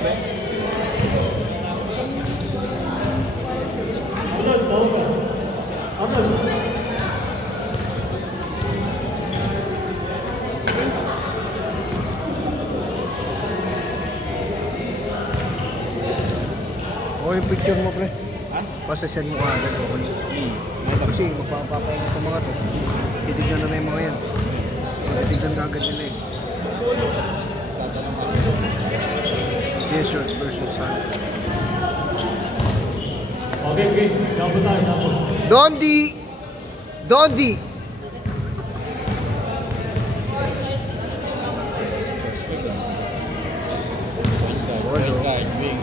O yung picture mo, pre. Ha? Pasasyan mo agad o ano. Kasi magpapapahinga itong mga to. Titignan na yung mga yan. Titignan ka agad nila eh. Desert versus sun. Okay. Dapat tayo, dapat. Dondi! Dondi!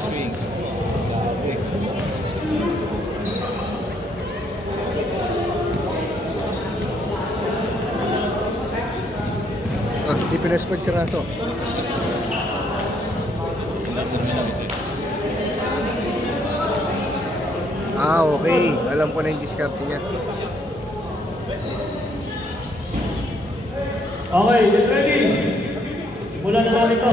Swings. Di pinespag si Raso. Okay. Alam ko na yung discard niya. Okay, get ready. Simulan na namin ito.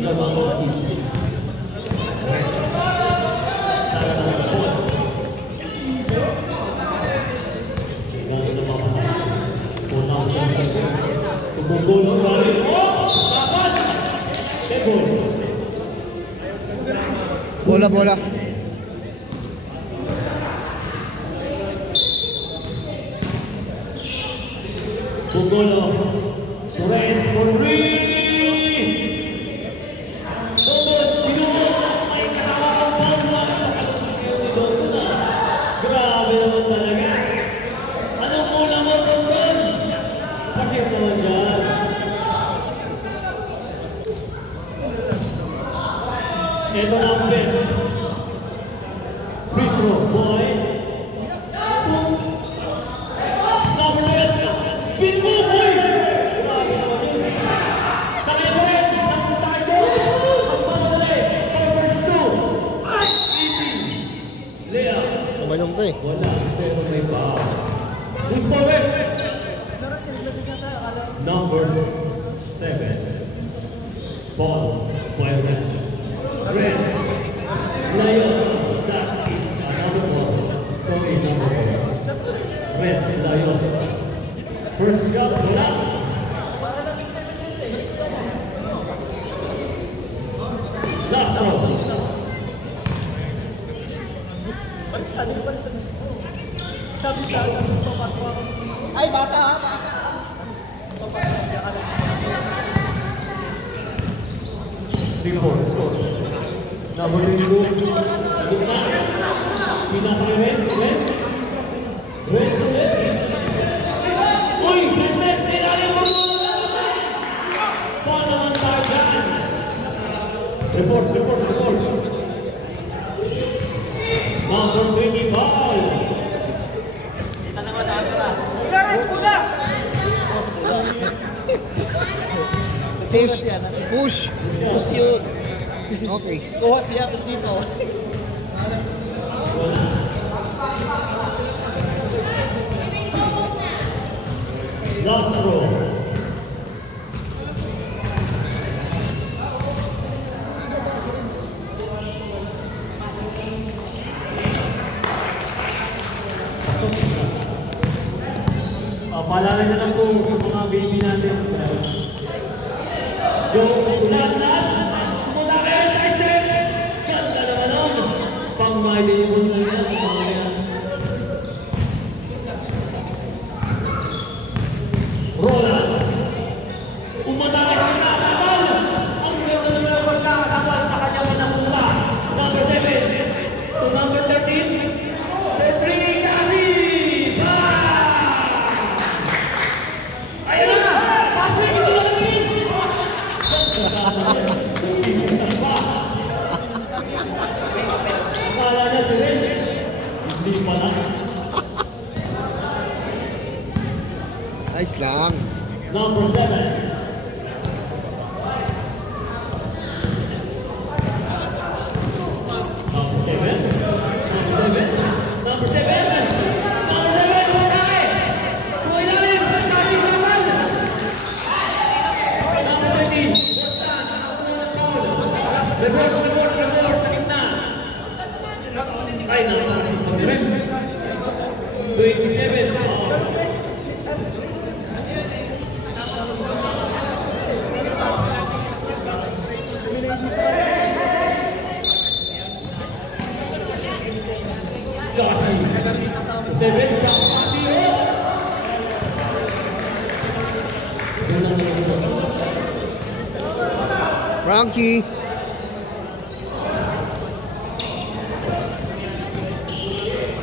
Number 3. Bola. Ito na ang best. Free throw, boy. Spin move, boy! Grabe naman yun. Sa kanya ko rin, napunta kay Boy. Ang pangdali, 4 versus 2. Easy. Lea. Kumalong to eh. Wala. Pero may pa. Who's forward? Number 7. Ball. Boy Reds. Reds. Lion. That is another ball. Sorry, number 4. Reds. Lion. First shot. Wala. Last throw. Ay, bata ha, bata. Number 2. gitna. Pinasa kay Renz. Renz ulit. Uy! Renz! Sinaling mo muna naman! Paano naman tayo dyan? Report. Number 25. Kita naman na. Push yun. Okay. Kuha siya dito. Last row. Paalala na lang po sa mga baby natin. Joe, ulat! Pumunta kayo sa isip! Ganda naman nun! Pang-my-deliverance na yan. Roland! Pumunta kayo sa kapal! Ang ganda naman ang pagkakasabal sa kanyang manapunta. Number 7 to number 13. Petri Kasi! Ayan na! Patrick, ito na namin! Akala niya si Renz. Hindi pala. Nice lang. Number 7. Report sa gitna. Ay, direct. 27. Kasi. 7. Kasi. Frankie.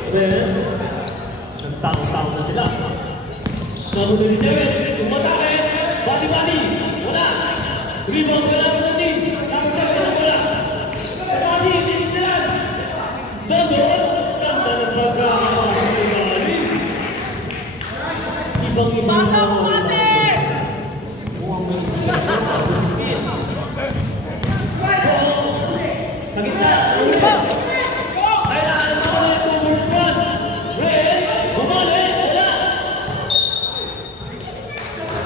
Renz. Nagtaong-taong na sila. Number 27. Umatake. Body. Wala. Rebound wala pa natin. Number 7 na wala. Kasi sila. Doon. Ganda ng programa. Ibang-ibang na sa gitna. Ay naalam ako na itong bullfront. Renz, bumalik, wala.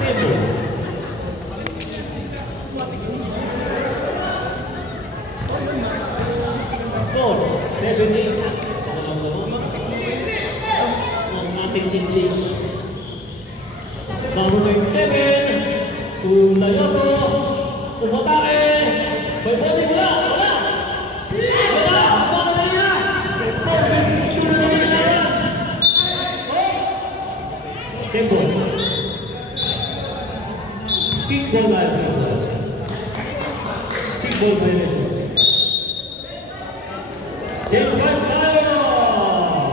Simple. Score, 7-8. Ang ating tingling. Number 27, Layoso, umatake. May bote mula, wala. Simple. Kickball violation. James Bond tayo.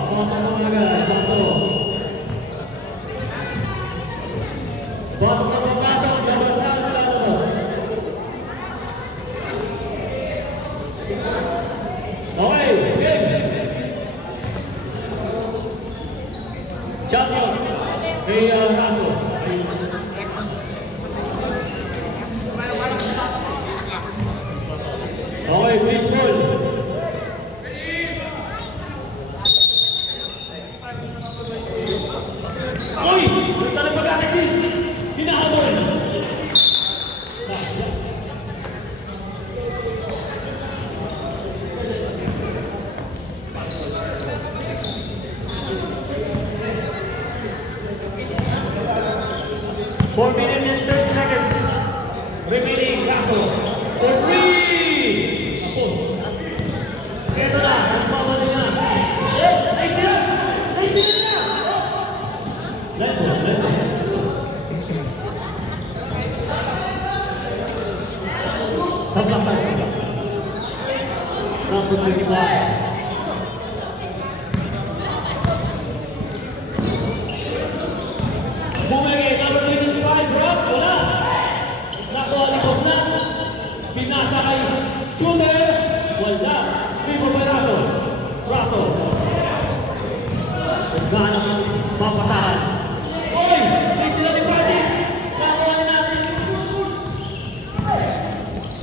Pasok na agad. Pasok. Pasok na papasok. Labas na. Lalabas. Okay. Game. Shot out. Kay Raso. Okay, please ball. Uy! Punta na pagkakasin. Hinahabol. Four minutes and 30 seconds remaining. Raso. For three. Tapos. Ito na. Magpapali na. Ay sila. Ay sila na. Let go. Number 25. Pinasa kay Shooter. Wala. Vivo Peraso. Raso. Gana ang mapasahan. Oy! Chase nila ni Francis. Nakuha na natin.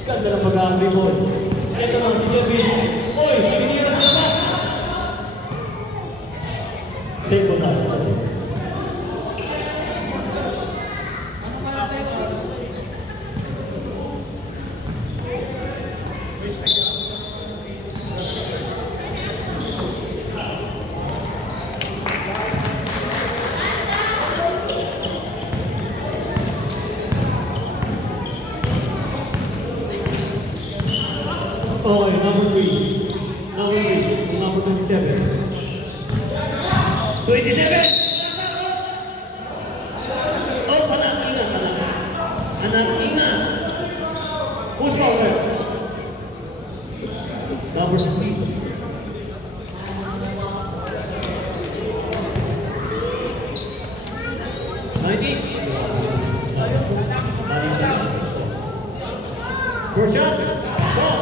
Ganda ng pag-aambay ball. Ito naman si Jervis. Oy! Pinira sa labas. Save mo na. Okay, number 3. Number 3. Number 27. 27! Oh, panak, ingat, panak. Anak, ingat. Who's power? Number 16. First shot. Shot.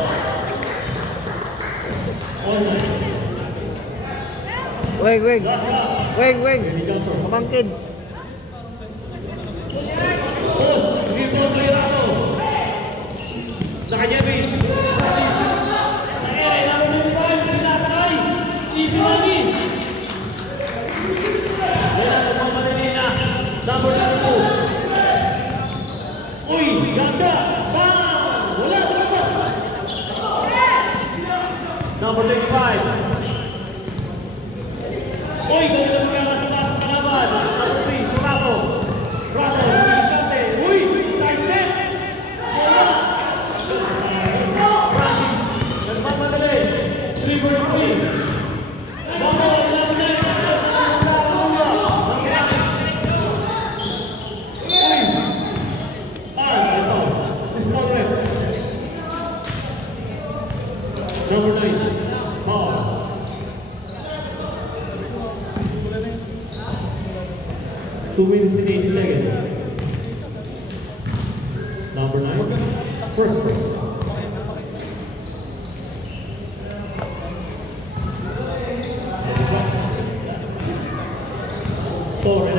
Online. Weng. Last shot. Weng. Ready jumper. Pamangkin. Post. Rebound kay Raso. Naka-Jebby. Sa ere. Number 25. Sinasakay. Easy money. Yan ang nagpapaninin na. Number 22. Uy! Ganda! Bang! Wala! Lumabas! Number 35. Uy! Ganda na mga kasipasok kalaban. Number 3. Raso. Raso. Diskarte. Uy! Side step! Wala! Francis. Nagpapadali. 3-3. Number 9, ball. Two minutes and 80 seconds. Number 9, first break. Score 11-9.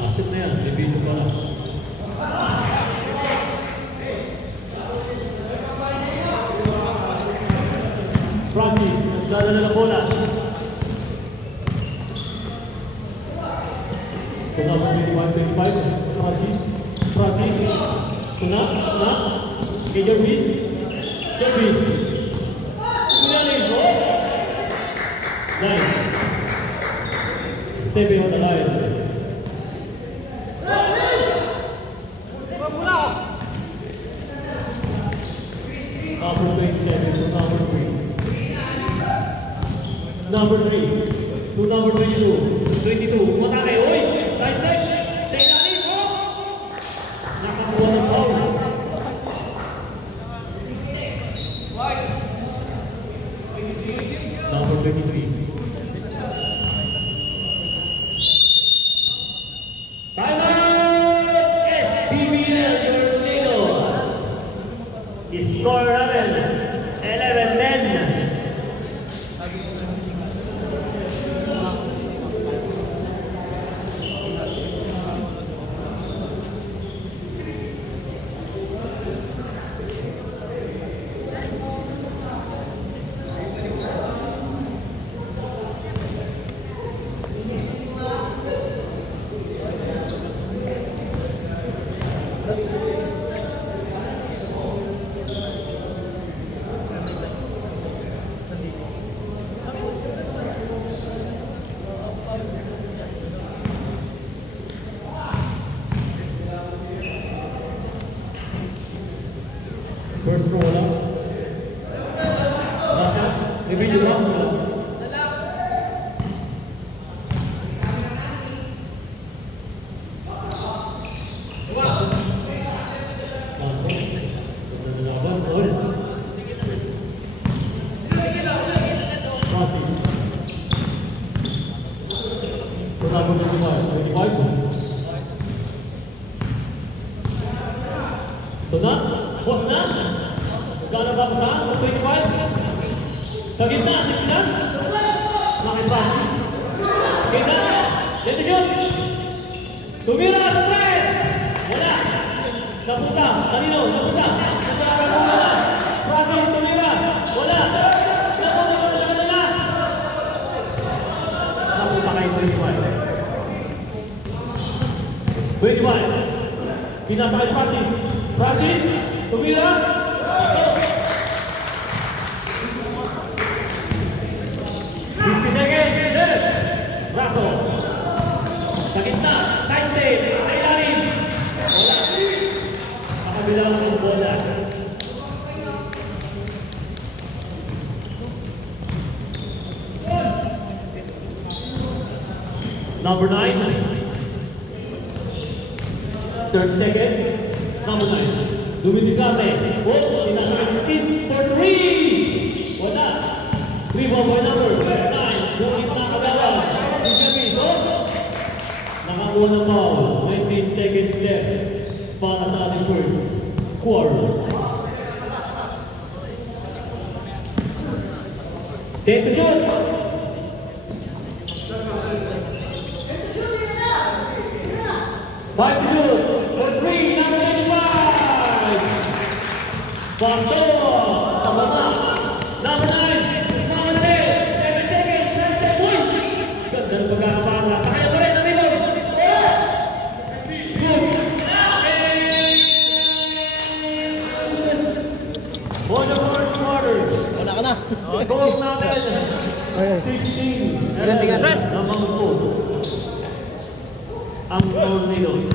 Asip na yan, may video pa lang. Francis, nagdadala ng bola. Number 25, Francis. Tuna. Kay Jervis. Kunaling, oh! Nice. Stepping on the line. Number 27 to number 3. Number 3 to number 22. Matake, oy! Side. Sa ilalim, oh! Nakakuha ng foul. Number 23. Time out! SPBL, your Tornado. Score 11-10. First row wala. Nasa, may video ba? Wala. Francis. Ito na. Boss na. Gano'n ba saan? 25. Sa gitna. Sila. Nakipassis. Kita. Let it shoot. Tumira sa press. Wala. Napunta. Kanino? Napunta. Napunta na. Francis, tumira. Wala. Napunta na. Napunta kayo 25. 25. Pinasa kay Francis. Francis, tumira. 50 seconds. Left. Braso. Sa gitna. Side step. Sa ilalim. Wala. Sa kabila ng bola. Number 9. 30 seconds. Number 9. Dumidiskarte. Oh, tinasa ka 16 for 3. Wala. 3 ball boy number 9. Bulit na kagawa. Benjamin. Oh. Nakakuha ng foul. 19 seconds left. Para sa ating first quarter. Take the shot. Five to shoot. For 3, number 85. Baso. Sa baba. Number 9. Number 10. 7 seconds. 7 step point. Ganda ng pagkakapasa. Sa kanya pa rin. Nandito. Good. For the first quarter. Wala ka na. Score natin. 16. Namang 4. Ang Tornadoes.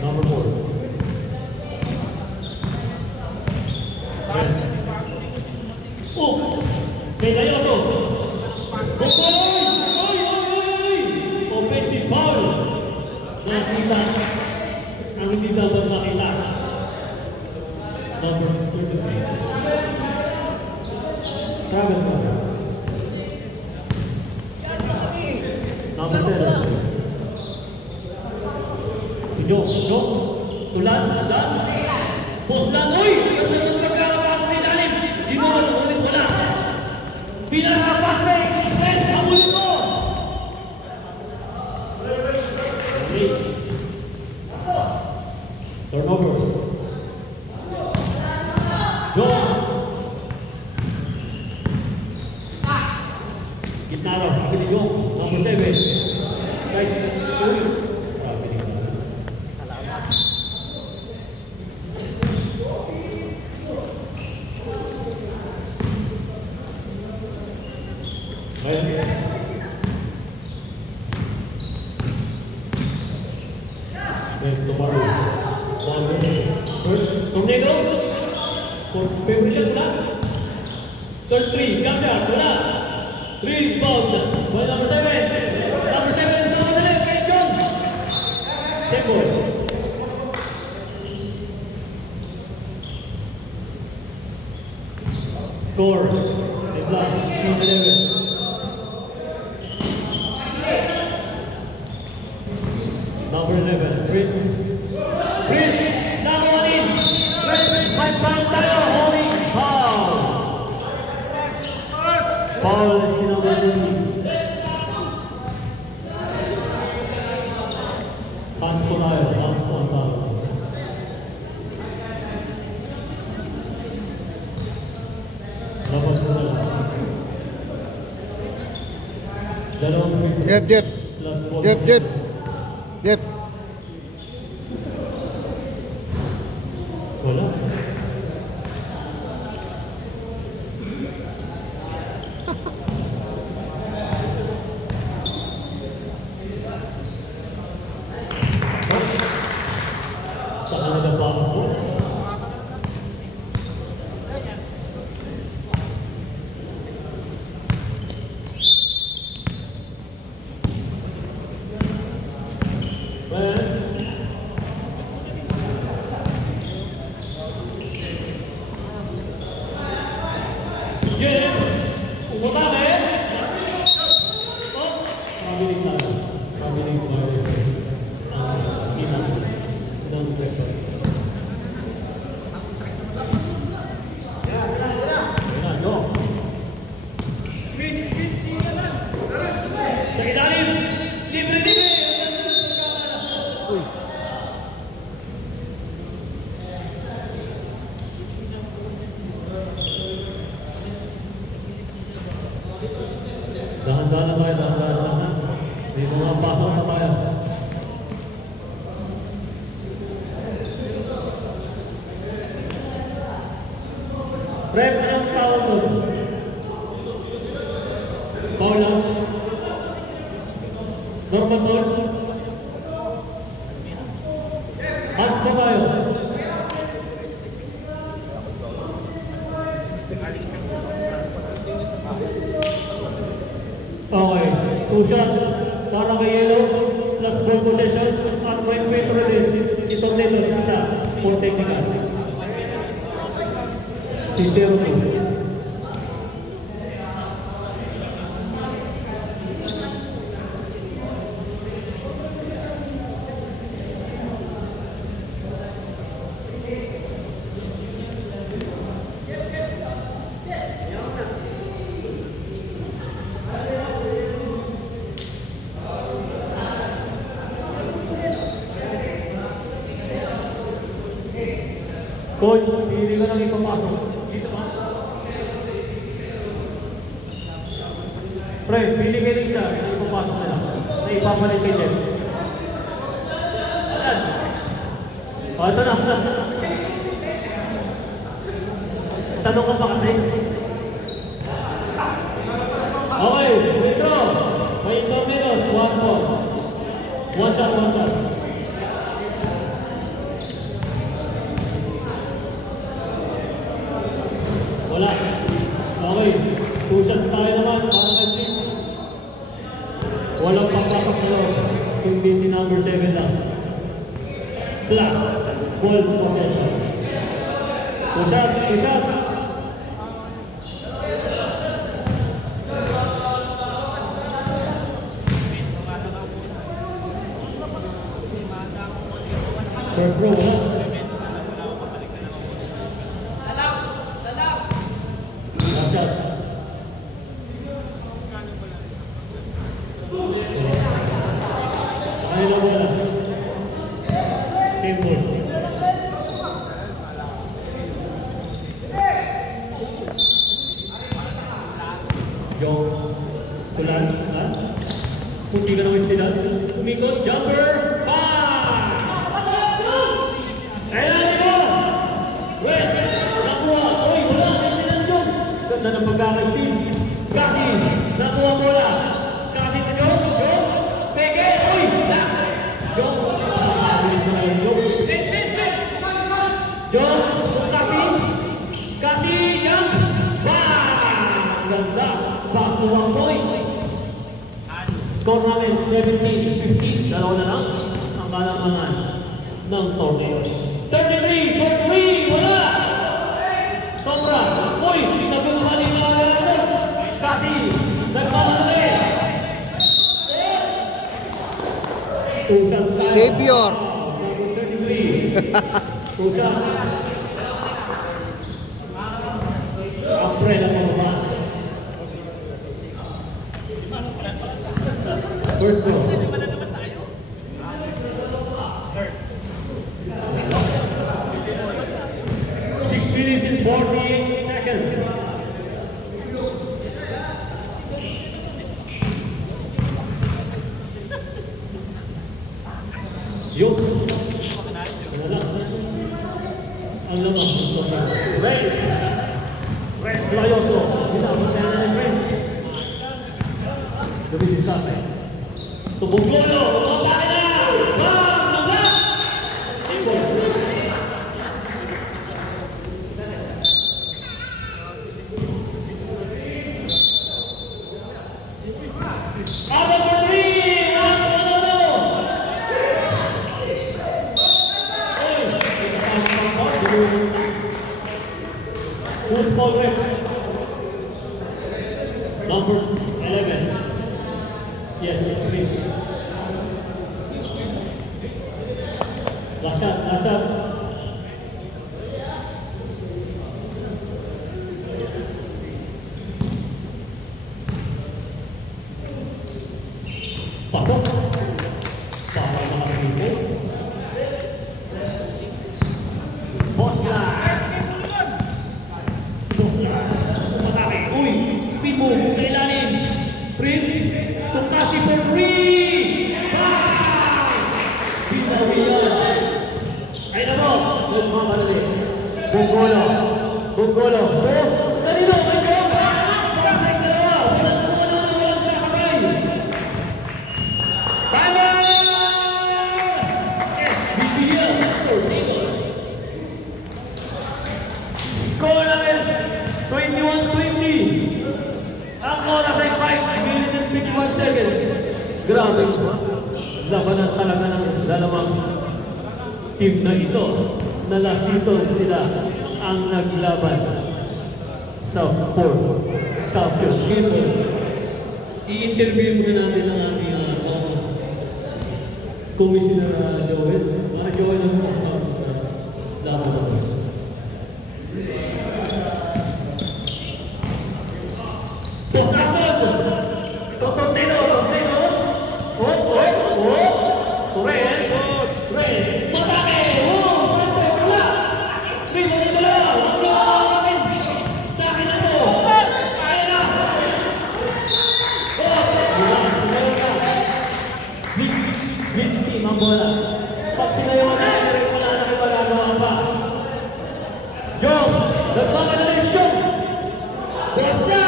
Number 4. Yes. Oh! May Layoso! Offensive foul! Nakita ang hindi dapat makita. Number 23. Travel foul. Number 7. Si Joe. Tulan. Post lang. Uy! Ganda ng pagkakapasa sa ilalim. Di mo ulit wala. Pinaka-pass break. Press. Habulin mo. Turnover. Joe. Gitna raw. Sabi ni Joe. Number 7. Size 2. Next to Maru. Tornado. For favorite wala. Third 3. Gambia. Wala. 3 rebound. Well, number 7. Number 7. Sama na lang. Kay John. Tempo. Score. Sibla. 16-11. Number 11, Prince. Prince, number 1 in. May foul tayo. Holding foul. Foul si number 2. Hands po tayo. Hands po ang foul. Labas po tayo. Dalawang quick. Dep. Wala. Saan na ba ako? Rep, anong tawag doon? Foul lang? Normal foul? Hands pa tayo? Okay, 2 shots para kay Yellow plus ball possession at point paper din si Tornadoes isa for technical si 0-2. Coach, hindi ka nang ipapasok. Dito ba? Pre, pili kayo ng isa, hindi ipapasok na lang. Na ipapalit kay Jeff. Ayan. O, ito na. Tanong ka pa kasi. Okay, withdraw. May Tornadoes, 1 ball. 1 shot, 1 shot. Wala. Okay. 2 shots tayo naman. Para kay Jim. Walang papasok sa loob. Hindi si number 7 lang. Plus, ball possession. 2 shots, 2 shots. First row, wala. Last shot. Kanila bola. Same ball. Jong. Tulan. Kunti ka naman sila. Umikot. Jumper. Na ng pagkakastin. Kasi, nakuha bola. Kasi na Jong, Jong, peke, uy, na! Jong, nakakabilis mo na yun, Jong. Jong, kasi, jump, bang! Ganda, back to 1 point. Score natin, 17-15, dalawa na lang ang kalamangan ng Tornadoes. 33 for 3, wala! Sobra, uy, nagulmali na natin. Kasi, nagmamadali. 2 shots tayo. Savior. Number 33. 2 shots. Umbrella pa ba? First row. 6 minutes and 48 seconds. Yung wala. Ang lamang Race Layoso. Hinapagana ng Prince. Gabi di sa akin. Tubog-gulo. Umapake na! Bang! Nabak! Simple. Who's ball rep? Number 11. Yes, please. Last shot, last shot. Pasok. Para mga people. Bosla. Uy, speed move sa ilalim. Prince, tukasi for 3. Bang! Binawiyan. Ay na mo. Nagmamadali. Bongolo. Bunggolo. Kanino? May goal! Perfect dalawa! Walang puno na walang sakabay! Tama! SBPL Torpedoes. Score namin 21-20. Ang oras ay 5 minutes and 51 seconds. Grabe. Labanan talaga ng dalawang team na ito na last season sila ang naglaban sa 4th champion game. I-interview muna natin ang ating Commissioner Joel. Para Joel ang mga sa laban na ito. Posapod! Torpedo! Torres! Matake! Frente! Pula! Primo na dalawa! Huwag niyo akin! Sa akin na to! Kaya na! Sinayaw na! Blitz team ang bola. Pag sinayaw na rin wala na kayo magagawa pa. Jong! Nagmamadali si Jong! Basta!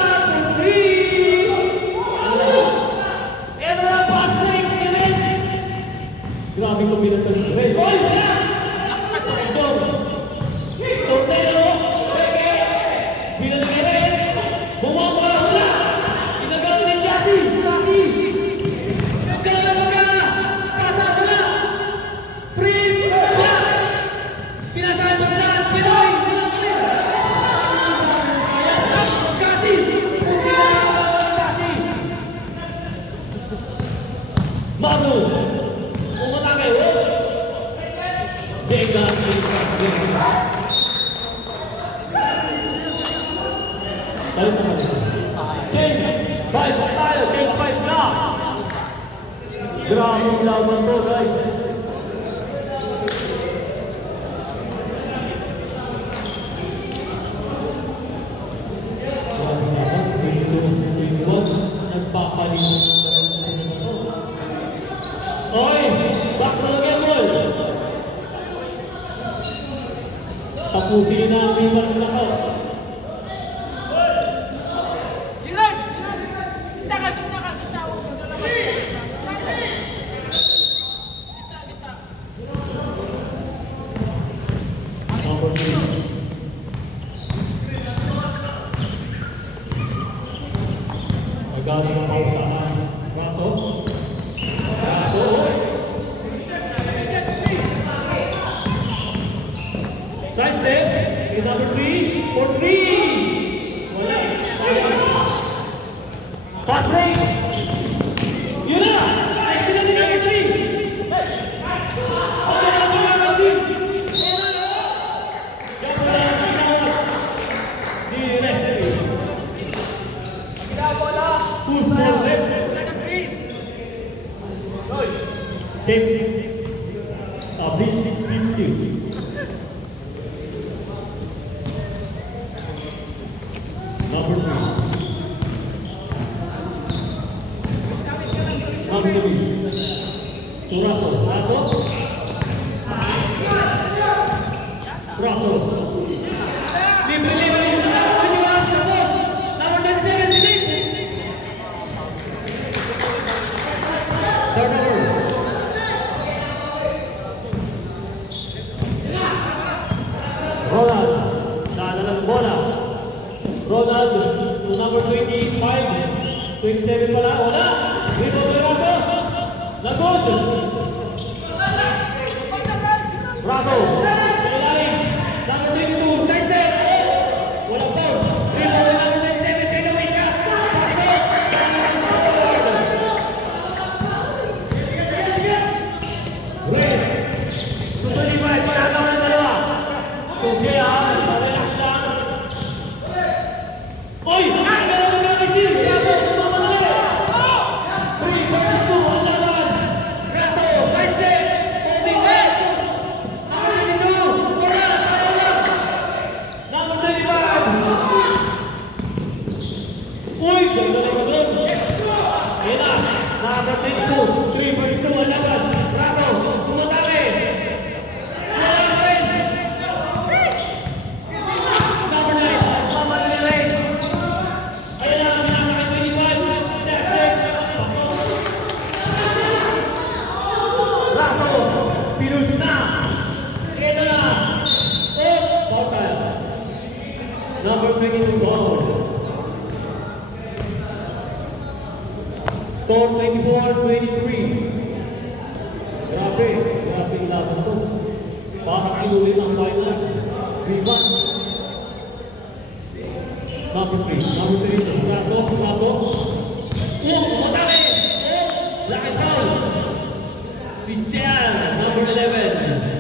Grabe kombinasyon. Hey! Gol! Dong! Torpedo! Peke! Pinalagay! Bumabara hula! Inagawa ni Jassy! Magkala! Kasama na! Freeze! Black! Pinasahan mo na! Pinoy! Pinagaling! Kasi! Kung pinagawa ni Kasi! Manu! Dega na! Graming laban to, guys. Graming laban. Nagpapalimot. Oy! Back na lang yan, boy! Tapusin na ang rival na to. Magagawa ng pausahan. Raso. Side step. Number 3 for 3. Wala. Pass break. Yun na. Next na din number 3. Ang ganda ng number 3. Two small left. Same. Please still. Number 3. Number 3. To Russell. Libre. Number 10 seconds. Third over. Ronald. Nadala ng bola. Ronald to number 25, 27 pala, wala! Rebound ni Raso! Nagod! Raso! Sa ilalim! Number 22, side step! Walang foul! Rebound ni number 27, take away siya! Raso! Reyes! 225, panahataw ng dalawa! Kaya, relax lang! Oy! Nagalaw na kasi! Raso! Tumamadali! 3 versus 2 ang laban! Raso! making the ball. Score 24-23. Grabe yung laban to. Parang inulit ang finals. Vivan. Number 3. Pasok. Matake! Laki foul! Si Jean, number 11.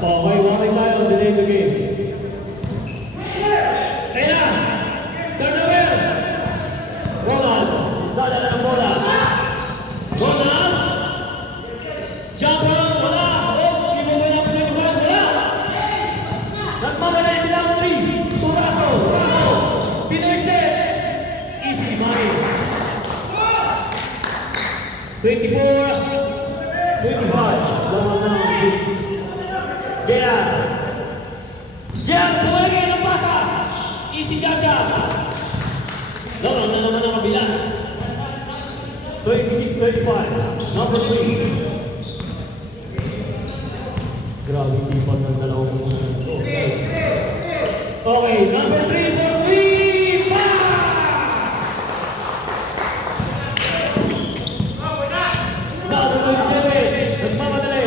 Okay, warning tayo, delay the game. Kaya, turnover! Ronald, dadala ng bola. Ronald! Jumper, wala! Hindi mo na pinagpapag, wala! Nagmamalay sila ng 3. Turaso! Pinoy State! Easy money. 24-25. Laman ng pitch. Gian, tumagay ng pasa. Easy Gaga. Laro na naman ang kabila. 26-35. Number 3. Grabe tipan ng dalawang mga ito. Okay, number 3 for 3. Number 7. Nagmamadali.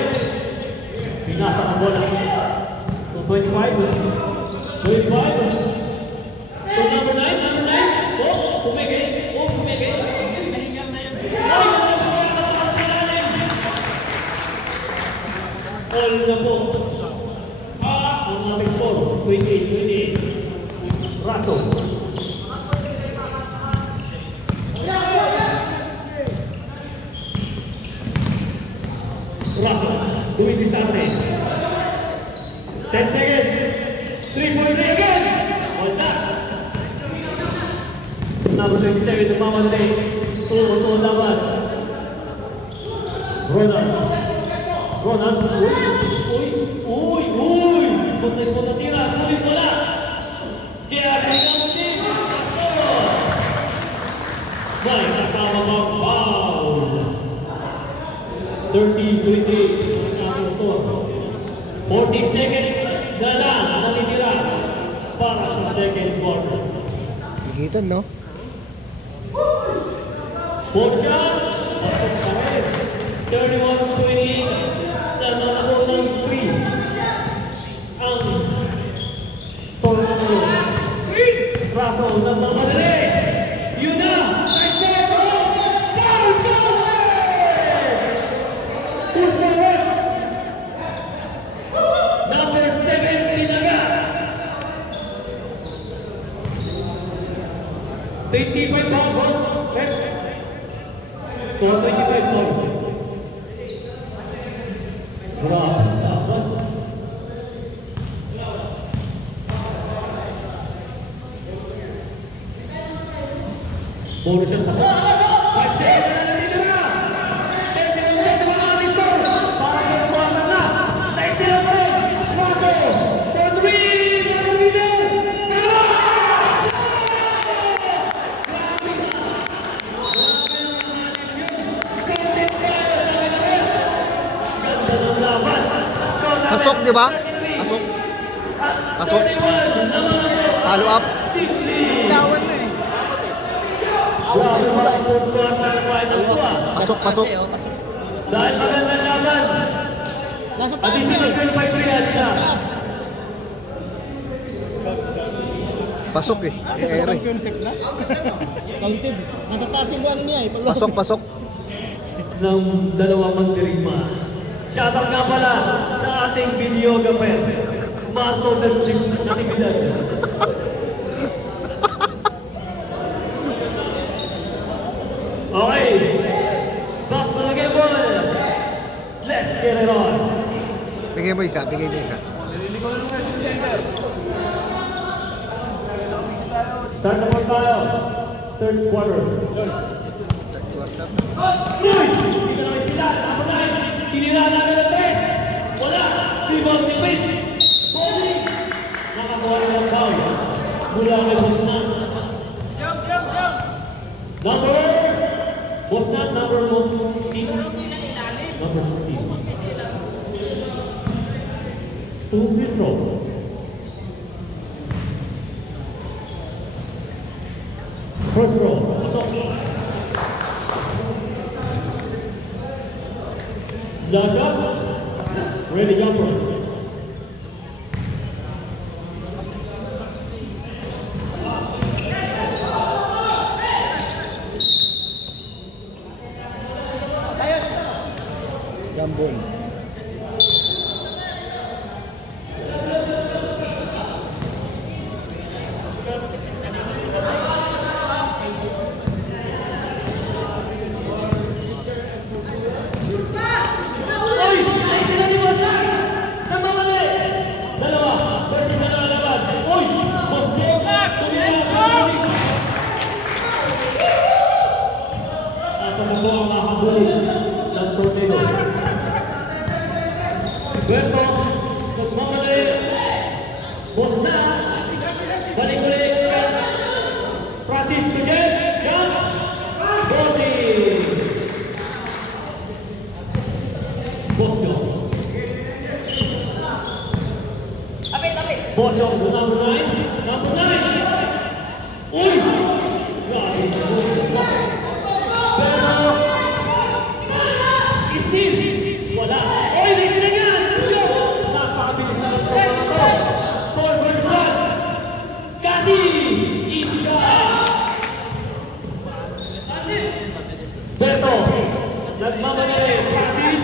Pinasa ang bola. 25. To number 9. Pumigil. All na po. Ang ating score, 28. Raso. Doing this time. 10 seconds. 3-point again. All that. Number 27 to Mamante. Tuo laban. Ronald. Uy. Spot na tira. Tuloy wala. Kaya kailangan din. May kasama mga foul. 30-28. Ang score. 14 seconds na lang natitira para sa second quarter. Higitan, no? 4 shot. 31-28. Nanalo ng 3. Ang tornado. Raso ng mamadali. Yun na. Number 7, Linaga. 25 pound, boss. Right? 25 pound. Grabe. Bonus yung pasok. 5 seconds na natitira. 10 na mga ating score. Parang yung kuwasan na. Naistila pa rin. Raso. For 3. Parang leader. Tama! Grabe na. Grabe ang mga ating yun. Content ka. Sabi na rin. Ganda ng laban. Pasok, di ba? Pasok. 31. Naman ako. Follow up. Tawan na eh. Grabe mga fourth quarter na final ko ah. Pasok. Dahil magandang laban. Nasa taas Additional eh. 25 real siya. Pasok eh. Ere. Counted. Nasa taas yung ano niya eh. Pasok. Ng dalawang mandirigma. Shoutout nga pala sa ating videographer. Marto ng Natividad. Okay. Back to the game ball. Let's get it on. Bigay mo isa. Start naman tayo. Third quarter. Uy! Hindi ka naman sila. Tinira na agad ang 3. rebound ni Prince. Bowling. Nakakuha ng foul. Mula kay Bosnan. Bosnan, number 16. Number 16. 2 free throw. First row. Pasok. Last shot. Ready jumper. Gambol. Berto, nagmamadali. Bosnan. Balik ulit. Francis Miguel. Yan. Bondi. Boston. Boston, number 9. Number 9. Uy! Grabe. Berto. Steve. Wala. Uy, may sinagyan. Napakabilis na ng mga ito. Paul Bertrand. Kasi Iska. Berto. Nagmamadali. Francis.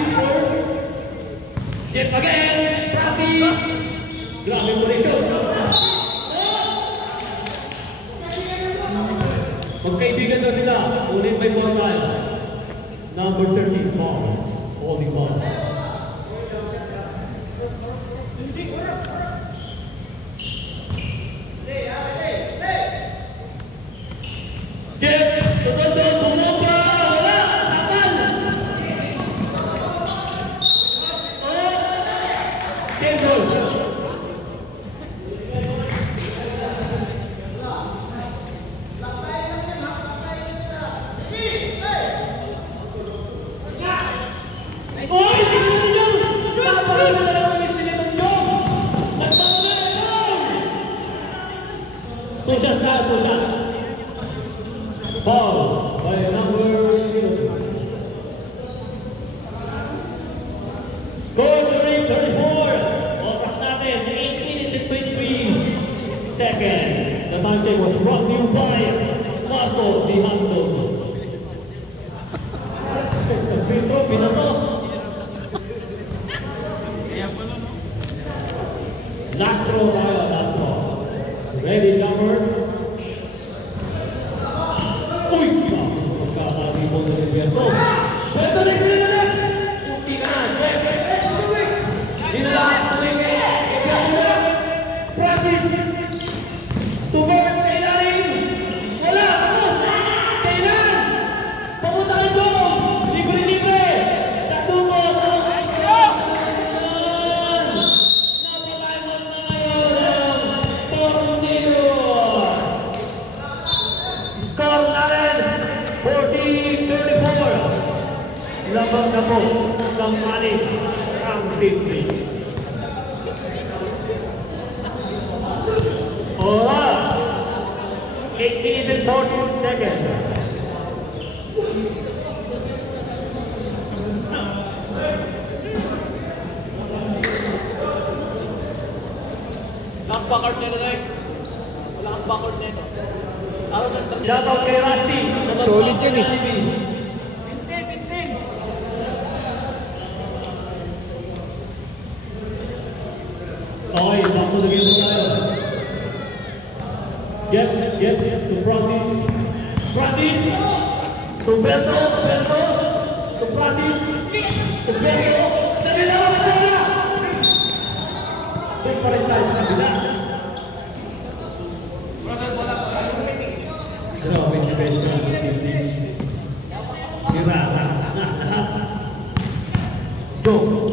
Yet again. Francis. Grabe connection. Magkaibigan na sila. Ulit may ball tayo. Number 13. Paul. Holding ball. Jeff, tutuntun, bumomba, wala, sapal. Simple. Oy, tingnan niyo. Napakaganda talaga ang istilino niyo. Two shots na, 2 shots. Ball by number 0. Score 34. Oras natin, 8 minutes and 23 seconds. The time check was brought to you by Marco Di Hando. Sa free throw, pinato. Last throw tayo, last throw. Ready, numbers? Uy! Magkakali po na rin Berto. Berto na sila na! Kunti ka na! Dinala! Tulingin! Berto na! Francis! Tumor sa ilalim! Wala! Tapos! Kailan! Papunta ka doon! Libre-libre! Sa tungo! Napataymon na ngayon ang Tornillo! Score natin 40-34. Labang na po ng maling ang Big Alright. 8 minutes and 14 seconds. Last backward nito, Nick. Wala kang backward nito. Shoutout kay Rusty. Solid yun eh. Okay, back to the game tayo. Get to Francis. Francis! To Berto, to Francis. To Berto. Nabilaw na bola! Doon pa rin tayo sa kabila. Grabe yung defense ng Philippines. Tira, lakas na lahat. Go!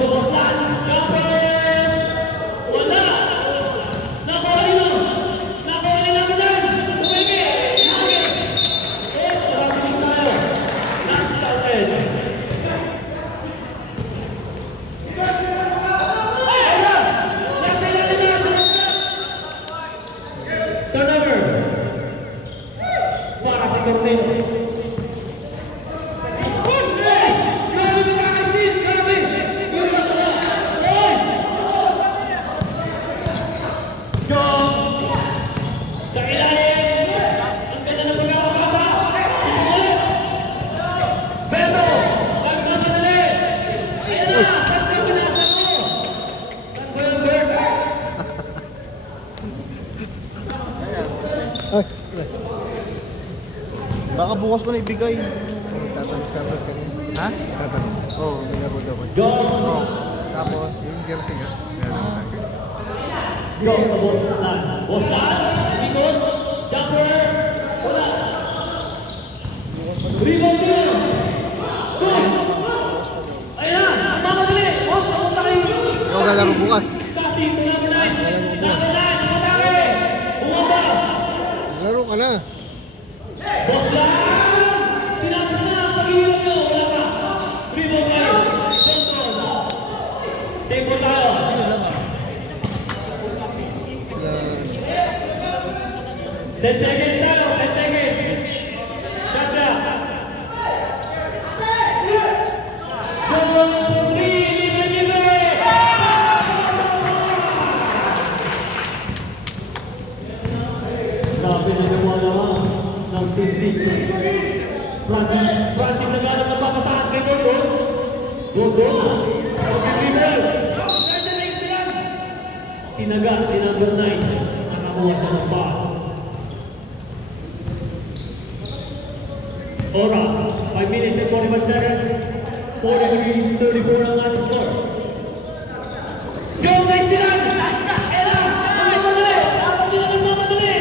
Boslan. Jumper. Wala. Nakuha nyo. Nakuha nyo namin yan. Umeke. Umeke. Marami din tayo. Knockdown. Turnover. Para si Cortino. Grabe mga kasbin! Grabe! Yung pala! Oy! Jong! Sa ilalim! Ang ganda ng pagkakapasa! Sumulit! Beto! Pagkamadali! Ayan na! Saan ka pinasa mo? Saan ba yung bird? Ay, Baka bukas ko na ibigay. tatanong ka rin. Ha? Tatanong. Oo, may laro daw ko. Jong! Tapos, yung jersey nga. Meron ka. Jong! Boslan! Boslan! Ikot! Jumper! Wala! Rebound nyo! Go! Ayan na! Ang mamadali! Huwag! Huwag sa kayo! Ikaw galaro bukas. Kasi ito namin na! Namin na! Namatake! Bumaba! Laro ka na. Boslan! Tinapos na! Paghihirap nyo! Wala pa! Rebound kayo! Johnson! Save ball tayo! Wala. 10 seconds tayo! 10 seconds! Shot clock! Goal for 3! Libre! Libre! Grabe na yung mga naman ng Disney. Francis naghanap ng papasahan kay Gordon. Gordon! Pag-dribble! Tinaga si number 9 na nakuha sa lumpa. Oras, 5 minutes and 41 seconds. 40-34 ang ating score. Joe, nice tiran! Era! Ang mamadali! Ako sila ng mamadali!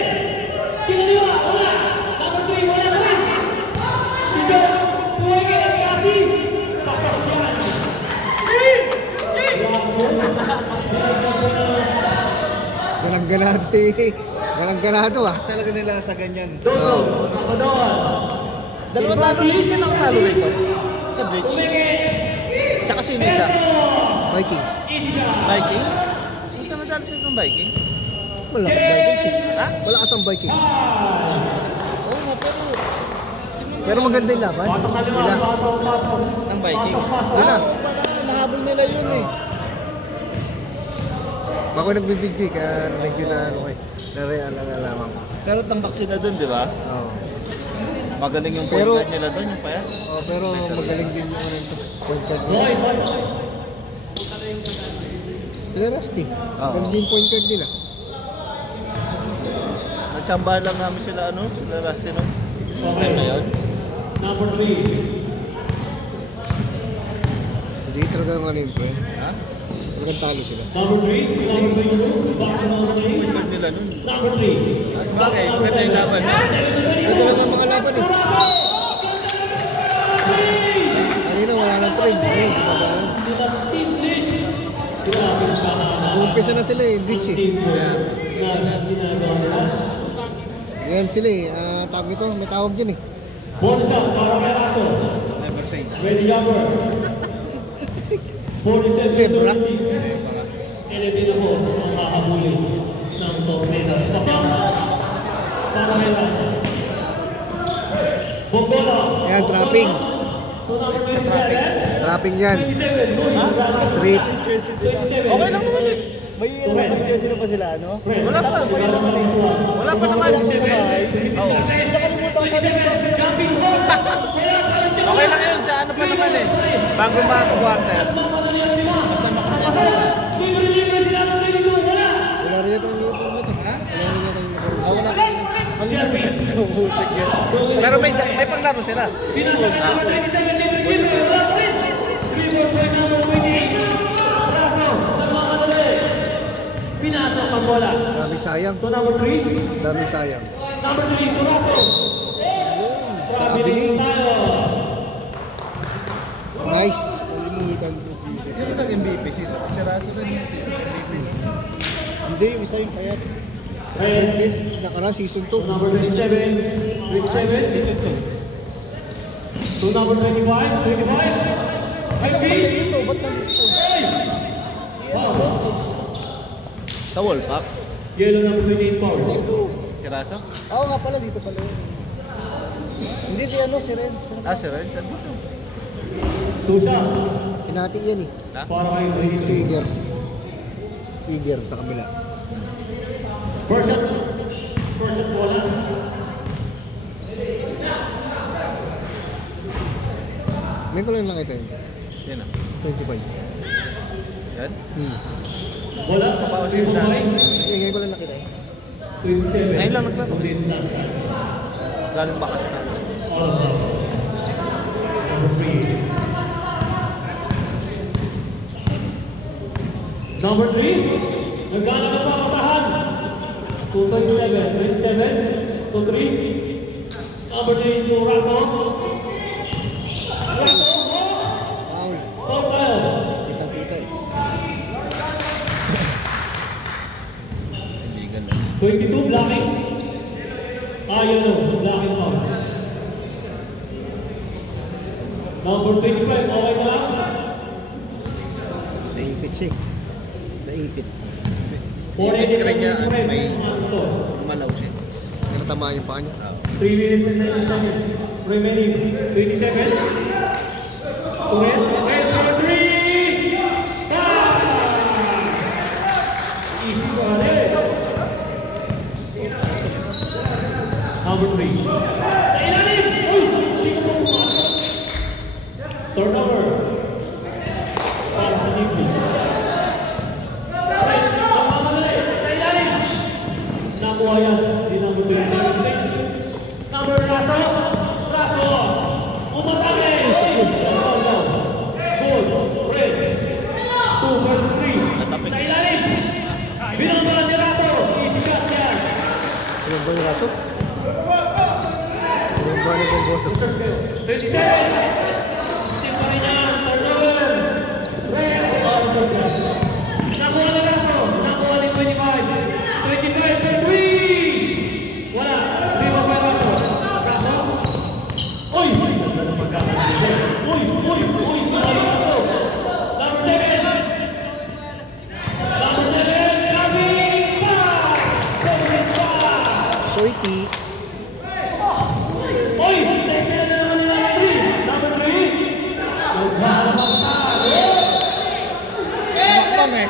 Kinaliwa! Wala! Number 3, wala na rin! Si Joe! Tuwege at kasi! Pasok yan! Galang-ganado si... Galang-ganado ah. Talaga nila sa ganyan. Dodo! Padol! Dalawa talo lang sila ang talo rito. Sa Blitz. Tumeke! Tsaka sino isa? Vikings. Vikings? Hindi ka nadal sila ng Viking? Wala kasang Vikings eh. Ha? Wala kasang Vikings. Oo nga, pero... Pero maganda yung laban. Pasok na lima! Nila. Pasok! Ng Vikings. Wala. Pala, nahabol nila yun eh. Ako nagbibigay kaya medyo na ano kay. Nare-alala lamang. Pero tambak sila dun, di ba? Oo. Magaling yung point Pero- guard nila dun, yung payat. Oh, pero magaling din yung ano ito. Point guard nila. Boy! Boy! Sila Rusty. Oo. Magaling din point guard nila. Nagtsambahan lang namin sila, ano? Sila Rusty, no? Okay na yun. Number 3. Hindi talaga ang ano yun, pre. Ha? Talagang talo sila. Number 3. Number 3. Back to number 3. Point guard nila nun. Number 3. Mas bagay, maganda yung laban. Ito talaga ang mga laban eh. Kanina wala nang trade. Ayun, kumagano. Nag-uumpisa na sila eh, Beach eh. Yan sila eh, tawag nito, may tawag dyan eh. Ball shot para kay Raso. Never say that. Ready jumper. 47-26. 11 na po ang hahabulin ng Torpedas. Pasok! Para kay Raso. Bongola. Yan, trapping. To number 27. Trapping yan. 27. Treat. 27. Okay lang naman eh. May sino pa sila, ano? Wala pa. Wala pa naman. Oo. Nakalimutan ko sa Jumping ball. Okay lang yun sa ano pa naman eh. Bago mag-quarter. Basta makasaya. Libre-libre sila ng 22. Wala. Wala rin yata yung lupo mo ito. Ha? Wala rin yata yung lupo mo. Ako na Ano yun? Pero may paglaro sila. Pinasok ka number 27. Libre-libre. Wala pa rin. 3 point number 28. Braso. Nagmamadali. Pinasok ang bola. Daming sayang. To number 3. Daming sayang. Number 3. Turaso. Nakabiling. Tayo. Nice. Kalimutan ko. Sino nag-MVP? Hindi, yung isa yung payat. Reds, Nakaraan season 2. to number 27. 27. Season 2. To number 25. 25. Ay, Kasi B. dito, ba't nandito? Hey! Wow. Sa World Cup? Yellow number 28 foul. Dito. Si Raso? Oo nga pala, dito pala yun. Hindi si ano, si Renz. Ah, si Red, saan dito? 2 shots. Hinati yan eh. Ha? Para kay Dito si Iger. Iger sa kabila. First shot. First shot bola. May ko lang nakita yun. Yan ah. 25. Yan? Bola. Papawas 3 yun na. point. Ngayon ko lang nakita yun. 27. Ngayon lang naglaro. Complete last time. Galing ba kasi namin? All of them. Number 3. Number 3. Nagkana na pa kasahan. 227. 27. 2-3. Number 3 to Raso. Raso. Foul. Foul. Kitang-kita eh. Illegal lang. 22 blocking. Yun o. Blocking foul. Number 25. Okay ka lang? Naipit siya eh. Naipit. 4 screen niya, minutes may- score. Umalaw siya. Natamaan yung paa niya. 3 minutes and 19 seconds. Remaining 20 seconds. To Reds. Reds for 3. Easy pare. Number 3. Sa ilalim. Uy! Hindi ko pa pumasok. Turnover. Para sa Nibli. Reds. Magmamadali. Sa ilalim. Nakuha yan. Di number 3. Number Raso. Raso. Umatake. Goal. Red. 2 versus 3. Sa ilalim. Binabaan ni Raso. Easy shot yan. Ilang ba yung raso? Ilang ba yung boto? 27. Stick pa rin yan. Turnover. Red. Nakuha ni Raso. Nakuha ni 25. 25 for 3. Wala. 3 pa pa Raso. Raso. Uy! Uy! Uy! Uy! Marami ito. Number 7. Number 7. Coming back. Coming back. Soiti. Uy! Next na naman ni number 3. Number 3. Nagbahala pa sa Makbang eh.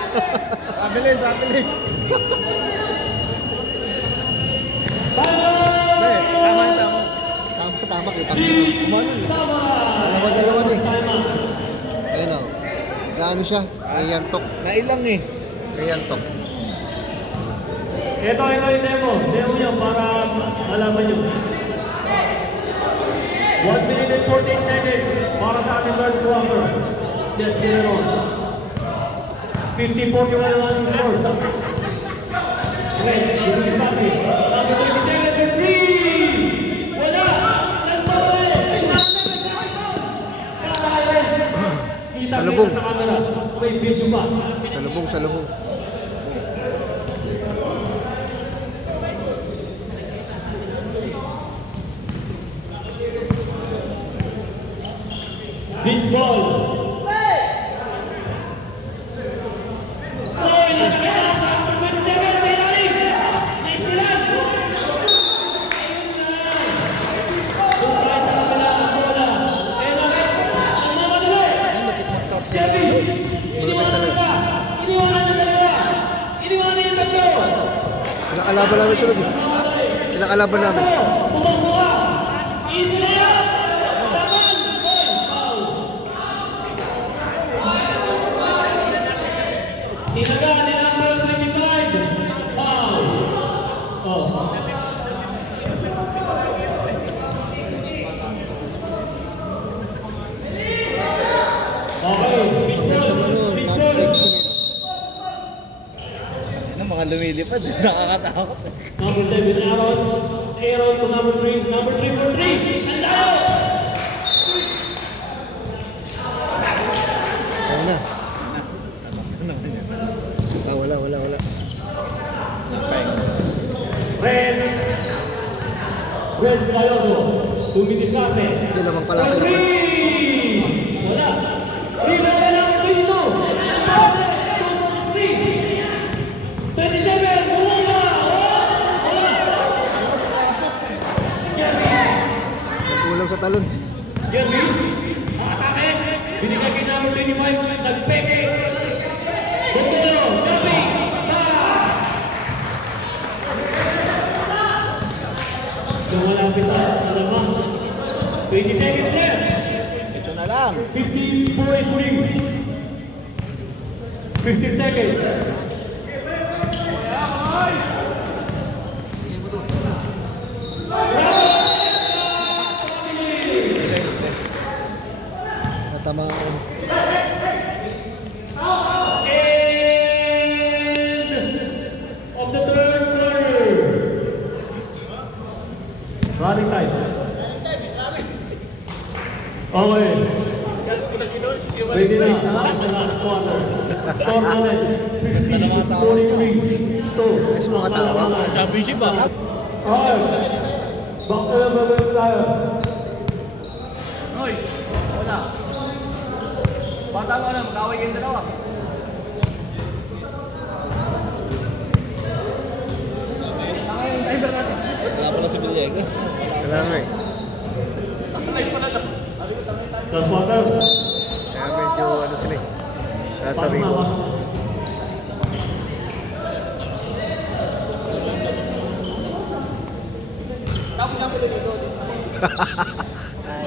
Drabilin, drabilin. Hindi, tama yun, tama. Tama, kita ko. Sama. Dalawa-dalawa na eh. Simon. Ayun o. Gaano siya? Kayantok. Nailang eh. Kayantok. Ito yung demo. Demo niya para malaman nyo. 1 minute and 14 seconds para sa ating third quarter. Just get it on. 50-41 ang ating score. Red, dito ni Pati. Number 27 with 3. Wala. Nagpapali. Salubong. Kita sa camera. May video pa. Salubong, salubong. Beach ball. Oy, nasa kanya. Number 27 sa ilalim. Nice bilang. Ayun na. Doon tayo sa kabila. Bola. Ayun na, guys. Ang mga madali. Jerry. Iniwanan na siya. Iniwanan na talaga. Iniwanan yung tatlo. Ilang kalaban namin sunod eh. Mamadali. Ilang kalaban namin. Tumakbo ka. Easy na yan. Saman. Oy, foul. Tinaga ni number 25. Foul. Oh. Okay, beach ball. Beach ball. Ano, mga lumilipad. Nakakatakot eh. Number 7, Aaron. Aaron to number 3. Number 3 for 3. Ang layo! Ayun na. Ano naman yan? Wala. Hindi naman pala sila. Wala. Rebound na ang dito. 27, wala. Wala. Nagkulang sa talon. Jervis, atake. Binigay kay number 25, nagpeke. Botolo, jumping. Yung walang pitas, alamang. 20 seconds left. Ito na lang. 15 seconds. Natamaan. End of the third quarter. Running time. Okay. Ready na. The last quarter. Score natin. 43 to. Ayos mga tawag. Championship ba? Okay. Back to the ball tayo. Hoy, wala. Bata mo na, mag-away kayong dalawa. Ang driver natin. Wala pala si Villegas. Kailangan eh. Last quarter. Kaya medyo ano sila eh. Sasabihin ko.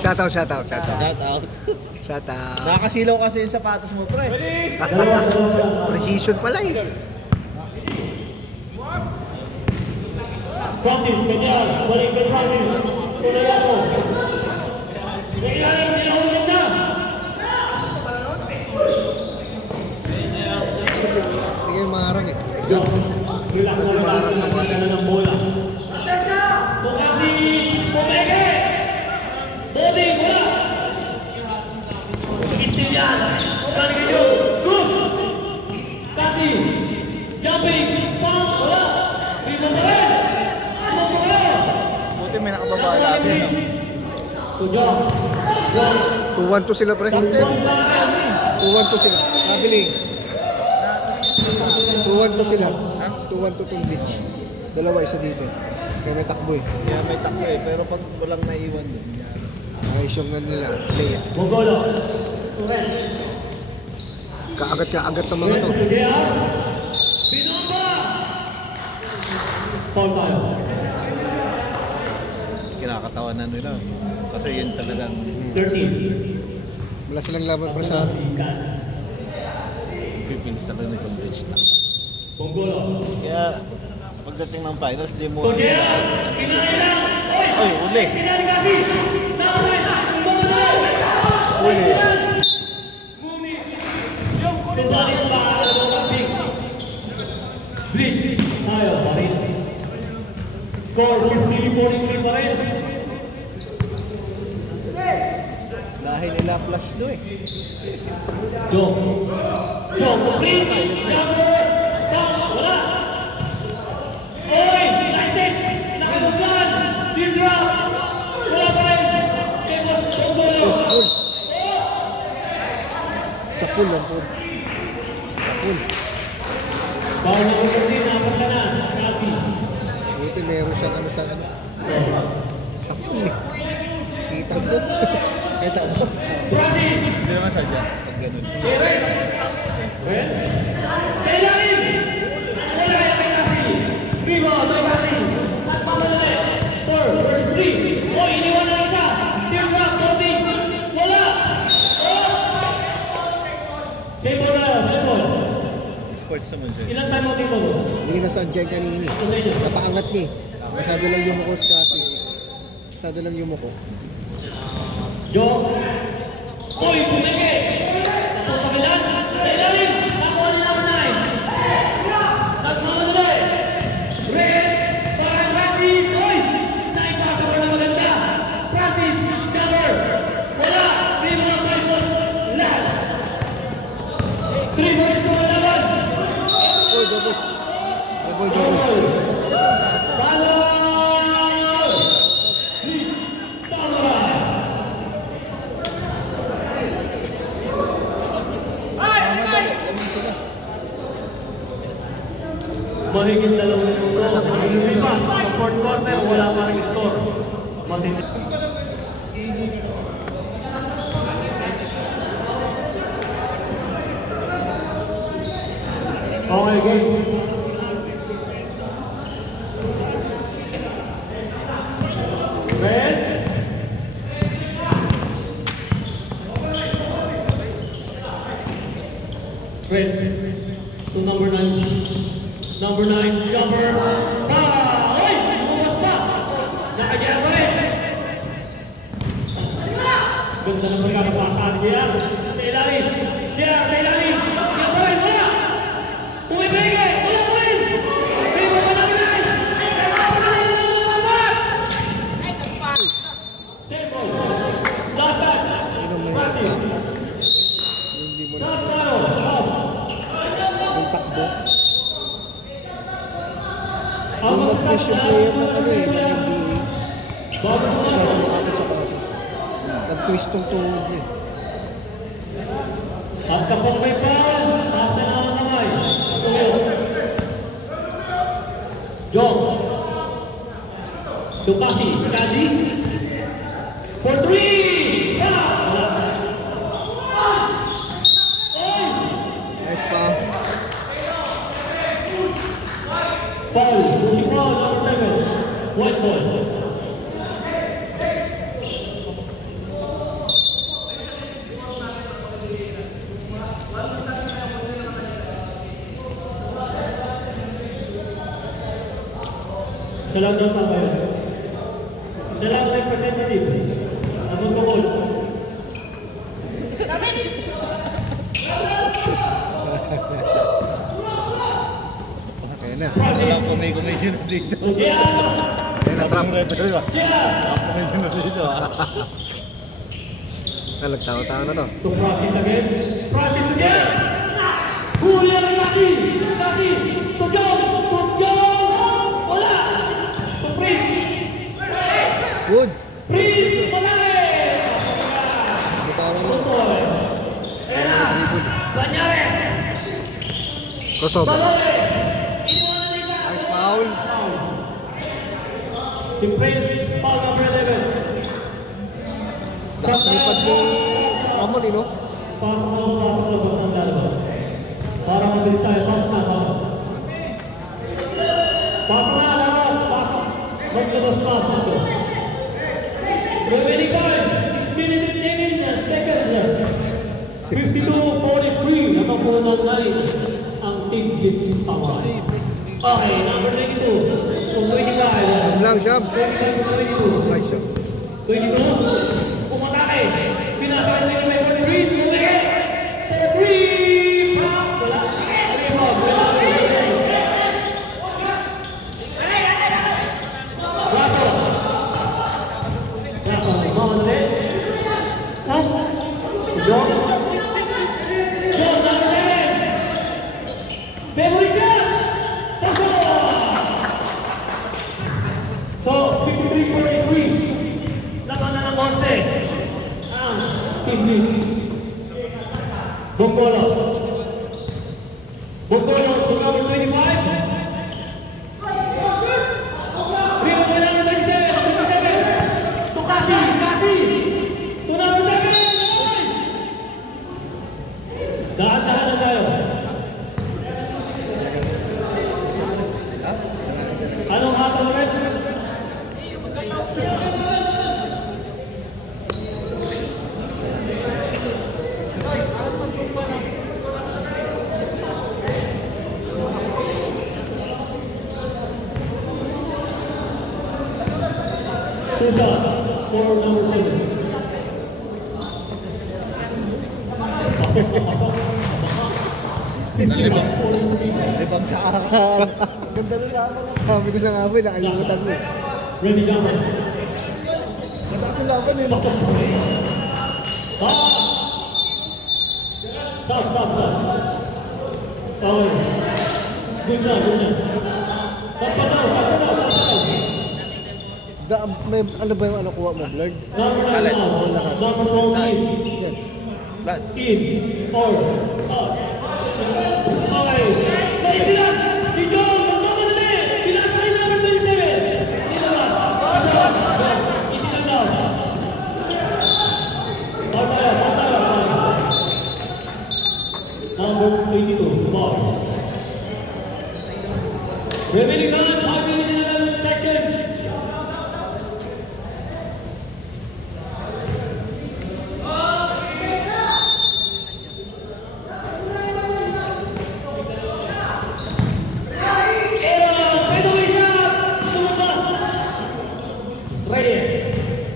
Shout out. Shout out. Shout out. Nakakasilaw kasi yung sapatos mo, pre. Precision pala eh. Practice, ganyan. Balik ka practice. Tuloy ako. Kailangan pinahulog na. Tingin maharang eh. Relax na lang. Nakita na ng bola. Bukasi, pumeke. Body, wala. Istil yan. Galing kayo. Good. Kasi. Jumping. Pump. Wala. Rebound pa rin. Rebound pa rin. Buti may nakababa lagi, no? Tujo. 2-1-2 sila pre. 2-1-2 sila. Kabiling. 2-1-2 sila. 2-1-2 tong glitch. Dalawa, isa dito. Kaya may takbo eh. Kaya may takbo eh, pero pag walang naiwan yun. Ayos yung ano nila. Play. Mongolo. Kaagat ng mga to. Pinamba! Foul tayo. Kinakatawan na nila. Kasi yun talagang 13. Wala silang laban pre sa pipilis na rin itong bridge na. Mongolo. Kaya pagdating ng finals, di mo... Togera! Kinailang! Oy! Oy, uli! Kinailang kasi! Namatay! Mongolo! uli. Mumi! Sundali ang baka ng Olympic. Blitz! Tayo, pa rin. Score 50-43 pa rin. Dahil nila flash do eh. Joe! Blitz! Yago! Bang! Wala! Oy! Lasik! Nakamuslan! Dindra! Wala pa rin! Kemos Mongolo! Sa pool lang po. Sa pool. Bawal na po din, napat ka na. Kasi. Buti meron siyang ano sa ano. Sa pool eh. Kita mo. Kita mo. Brady! Hindi naman sadya. Pag ganun. Red! Kailangan! Wala kaya kay Kasi! Viva! May Kasi! Nagpamalali! 4, 3! Oy! Iniwan na isa! Team Rock! Holding! Wala! Oh! Save ball na! Save ball! Sports naman siya. Ilang time mo dito? Hindi na sadya kanini. Napaangat niya eh. Masyado lang yumuko kasi. Masyado lang yumuko. Joe! Oy! Pumeke! Papagilan! Kailangan! Nakuha na number 9! Nagmamadali! Red! Para Francis! Oy! Naipasa pa na maganda! Francis! Cover! Wala! Rebound by Paul! Lahat! 3 points to 11! Oy, double. Balo! Samurai! mahigit 2 minuto. Lumipas sa fourth quarter, wala pa rin score. Matindi. Okay, game. Reds. Reds to number 9. Number 9, jumper. Oy! Lumabas pa! Nakagyan pa rin. Ganda naman ka napasahan niya. Sa ilalim. Sa ilalim. Kaya pa rin. Wala! Pumibigay! Wala pa rin! Bibo pa namin rin! Kaya pa rin! Simple. Last touch. Practice. Hindi mo na Shot tayo. Out. yung takbo. Ang Yung nag-push yung player ng ano eh, ng NBA. NBA. Bago mo Masyado na. makapit sa bato. Nag-twist yung tuhod niya. At kapag may foul, nasa na ang kamay. Suyo. Jong. Dukasi. Kazi. For 3! Wala. Oy! Nice pa. Foul. Pushing foul, number 7. White ball. Isa lang daw tama yun. Isa lang representative. Ang magkakol. Ayan na. Practice. Kumay-commission dito. Yeah! Ayan na, trap. Yeah! Commission dito ah. Nagtawa-tawa na to. To practice again. Practice again! Huli ang Kasi! Kasi! Tudyong! Tudyong! Wala! To Prince! Good. Prince! Wala rin! Bitawa mo. Tutoy! Era! Dribble. Banyare! Crossover. Balore! Iniwanan na isa! Nice foul. Foul. Si Prince, foul number 11. Lipad ni Amon, no? Pasok labas ng lalabas. Para mabilis tayo, pasok na, pasok. Pasok na, labas, pasok. Maglabas pa, pasok. Remaining time, 6 minutes and 18 seconds. 52-43, nakapunan ng 9 ang team Gibson Sama. Okay, number 22, from 25. Lang, Shab. 25 to 22. Nice shot. 22, pumatake. Pinasa ng 25 for 3, pumigit. For 3, pop, wala. Rebound, wala. Raso. Raso, mama na rin. Pop. John. John, number 7. Favorite siya. Paso. So, 53-43. Laban na ng 11. Ang team lead. Bongolo. Bongolo to number 25. Rebound na number 27. To Kasi. Kasi. To number 7. Dahan-dahan na tayo. Anong hatang ulit? Two shots for number 7. Pasok. Libang sa akal. Ganda na laban. Sabi ko na nga po, nakalimutan mo. Ready jumper. Mataas ang laban eh. Pasok. Stop. Okay. Good job. Sampa daw. May, ano ba yung ano kuha mo, Blurred? Number 9 now. Number 14. Yan. In or out. Okay. Naibigan! Si John! number 82, ball. Remaining time, 5 minutes and 11 seconds.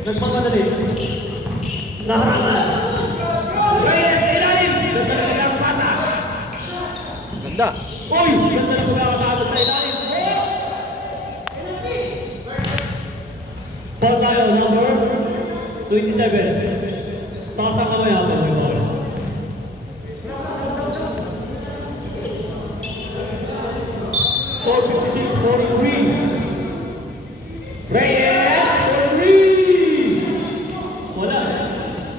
Nagmamadali. Naharangan. Reyes, ilalim. Ganda na nilang pasa. Ganda. Uy! Ganda na pagkakasama sa ilalim. Ball tayo, number 27. Taas ang kamay natin, may ball. Score 56-43. Reyes!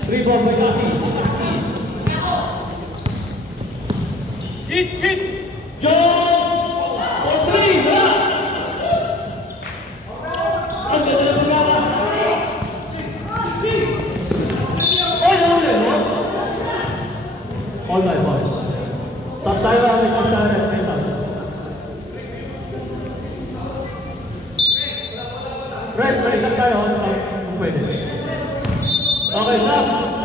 Rebound by Kasi. Sit! John! For 3! Wala! Ang ganda na pagkaka. Oy, nahuli, no? All right, ball. Sab tayo namin, sab tayo namin. May sab. Red, may sab tayo. Sab, kung pwede. Okay, sab.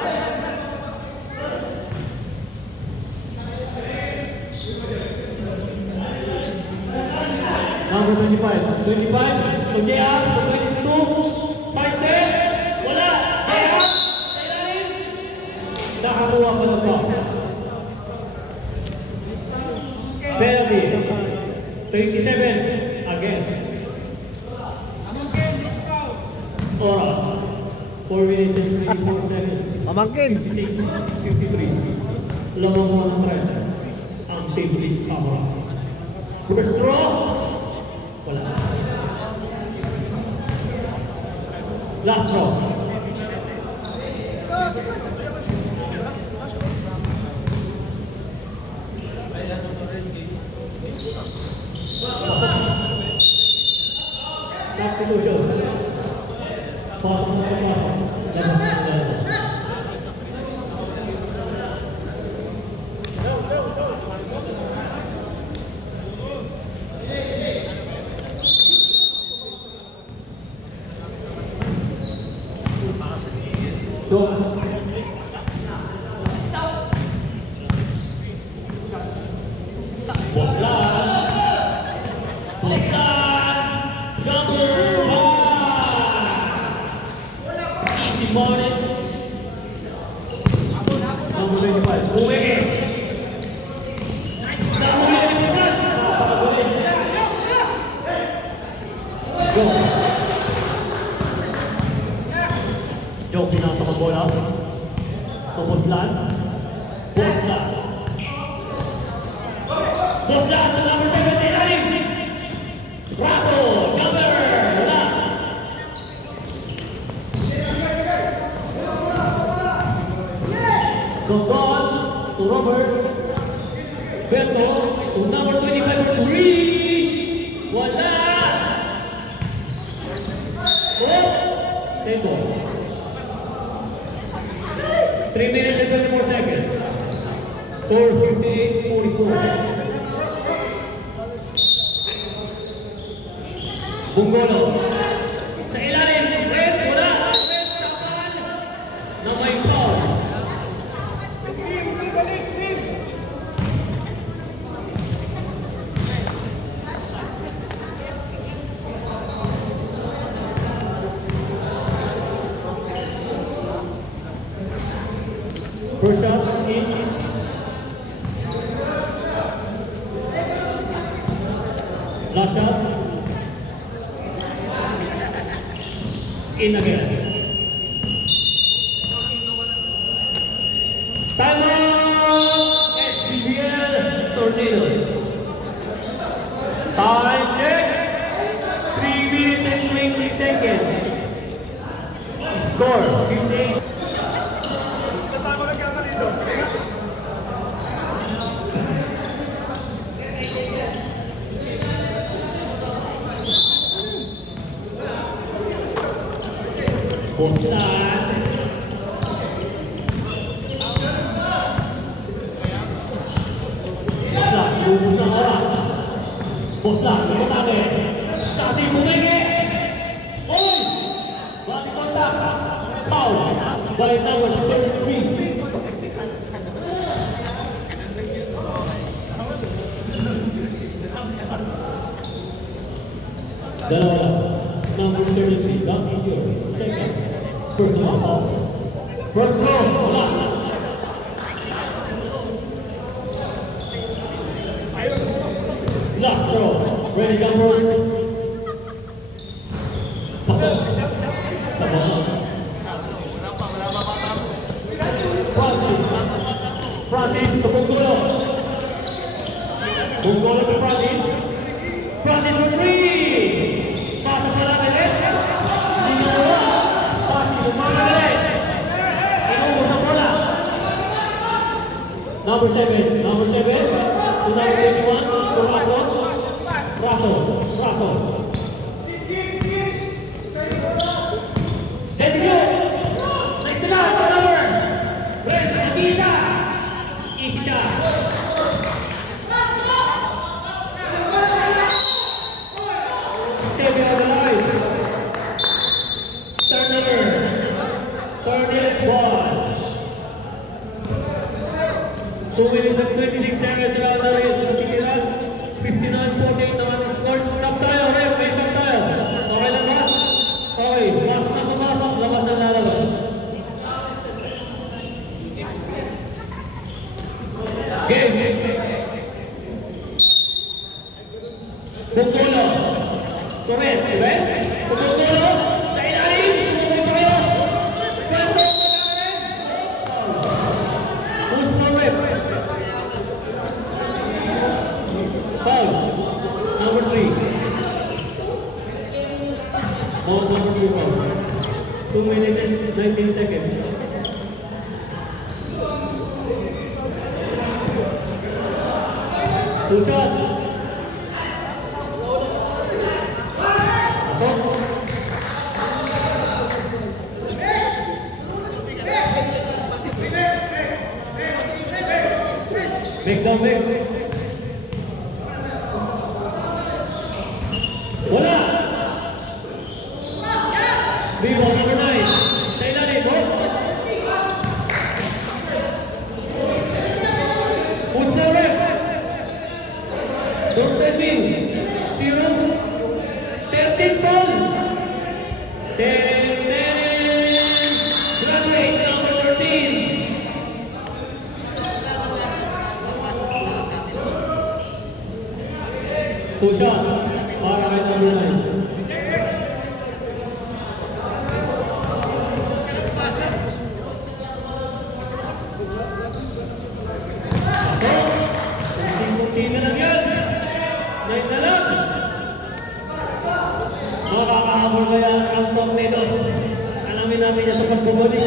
Number 25. 25. So, J.R. So, 22. Side step. Wala. J.R. Sa ilalim. Nakakuha pa ng ball. Penalty. 27. Again. Oras. 4 minutes and 24 seconds. Pamangkin. 56, 53. Lamang mo ng presa. Ang Team League Samurai. First draw. Wala. Last draw. Substitution. Pasok na pasok. Labas na labas. Joe, pinasok ang bola. To Boslan. Boslan to number 7 sa ilalim. Raso, jumper. Wala. Gongon to Robert. Berto to number 25 for 3. Wala. Oh, same ball. 3 minutes and 24 seconds. Score 58-44. Bunggolo. Sa ilalim, Reds, wala. Reds, tapan. Na may foul. First shot, in. Last shot. In again. Time out! SBBL Tornadoes. Time check. 3 minutes and 20 seconds. Score 58. Boslan. Bosla, Limatake. Kasi Pumenge. Oy! Body contact. Foul. By number 33. Dalawa lang. Number 33. That is your second personal foul. First row. Wala. Last throw. Ready, number. Pasok. Sa bawah. Francis ke Bungkolo. Bungkolo ke Francis. Francis for three. Pasok bola ke Reds. Hindi dua. Pasti umana ke Reds. Inubos ang bola. Number 7. Number 7. To number 21. To Raso. Then shoot. Next to that, number. Reds Isa. Easy shot. Stay on the line. Turnover. Tornillo's ball. 2 minutes and 26 seconds lang na rin. Natitiran. 59-48 naman ang score. Sub tayo, ref. May sub tayo. Okay lang ba? Okay. Pasok na pumasok. Labas na lalabas. Game. Bungkolo. Torres. Bungkolo. Sa ilalim. Sumabay pa kayo. Kwento. Who's the ref? Foul. Number 3. Number 3 foul. 2 minutes and 19 seconds. Two shots. Pasok. Back down, back. Wala. Rebound number 9. Sa ilalim, oh. Who's the ref? Don't tell me. 0. 13 ball. 10. Graduate number 13. Two shots. Para kay number 9. Kunti na lang yan. 9 na lang. Makakahabol kaya ang Tornadoes. Alamin namin niya sa pagbabalik.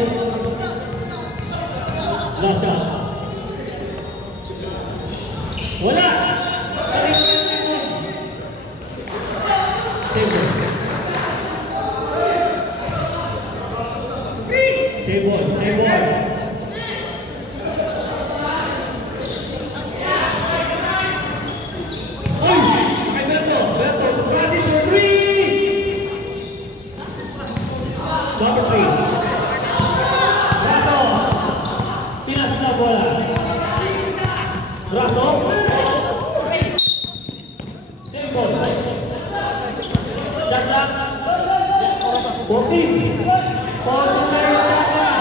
Last shot. Wala. Save ball. Number 3. Raso. Pinas na bola. Raso. Save ball. Shot clock. 14. 47 shot clock.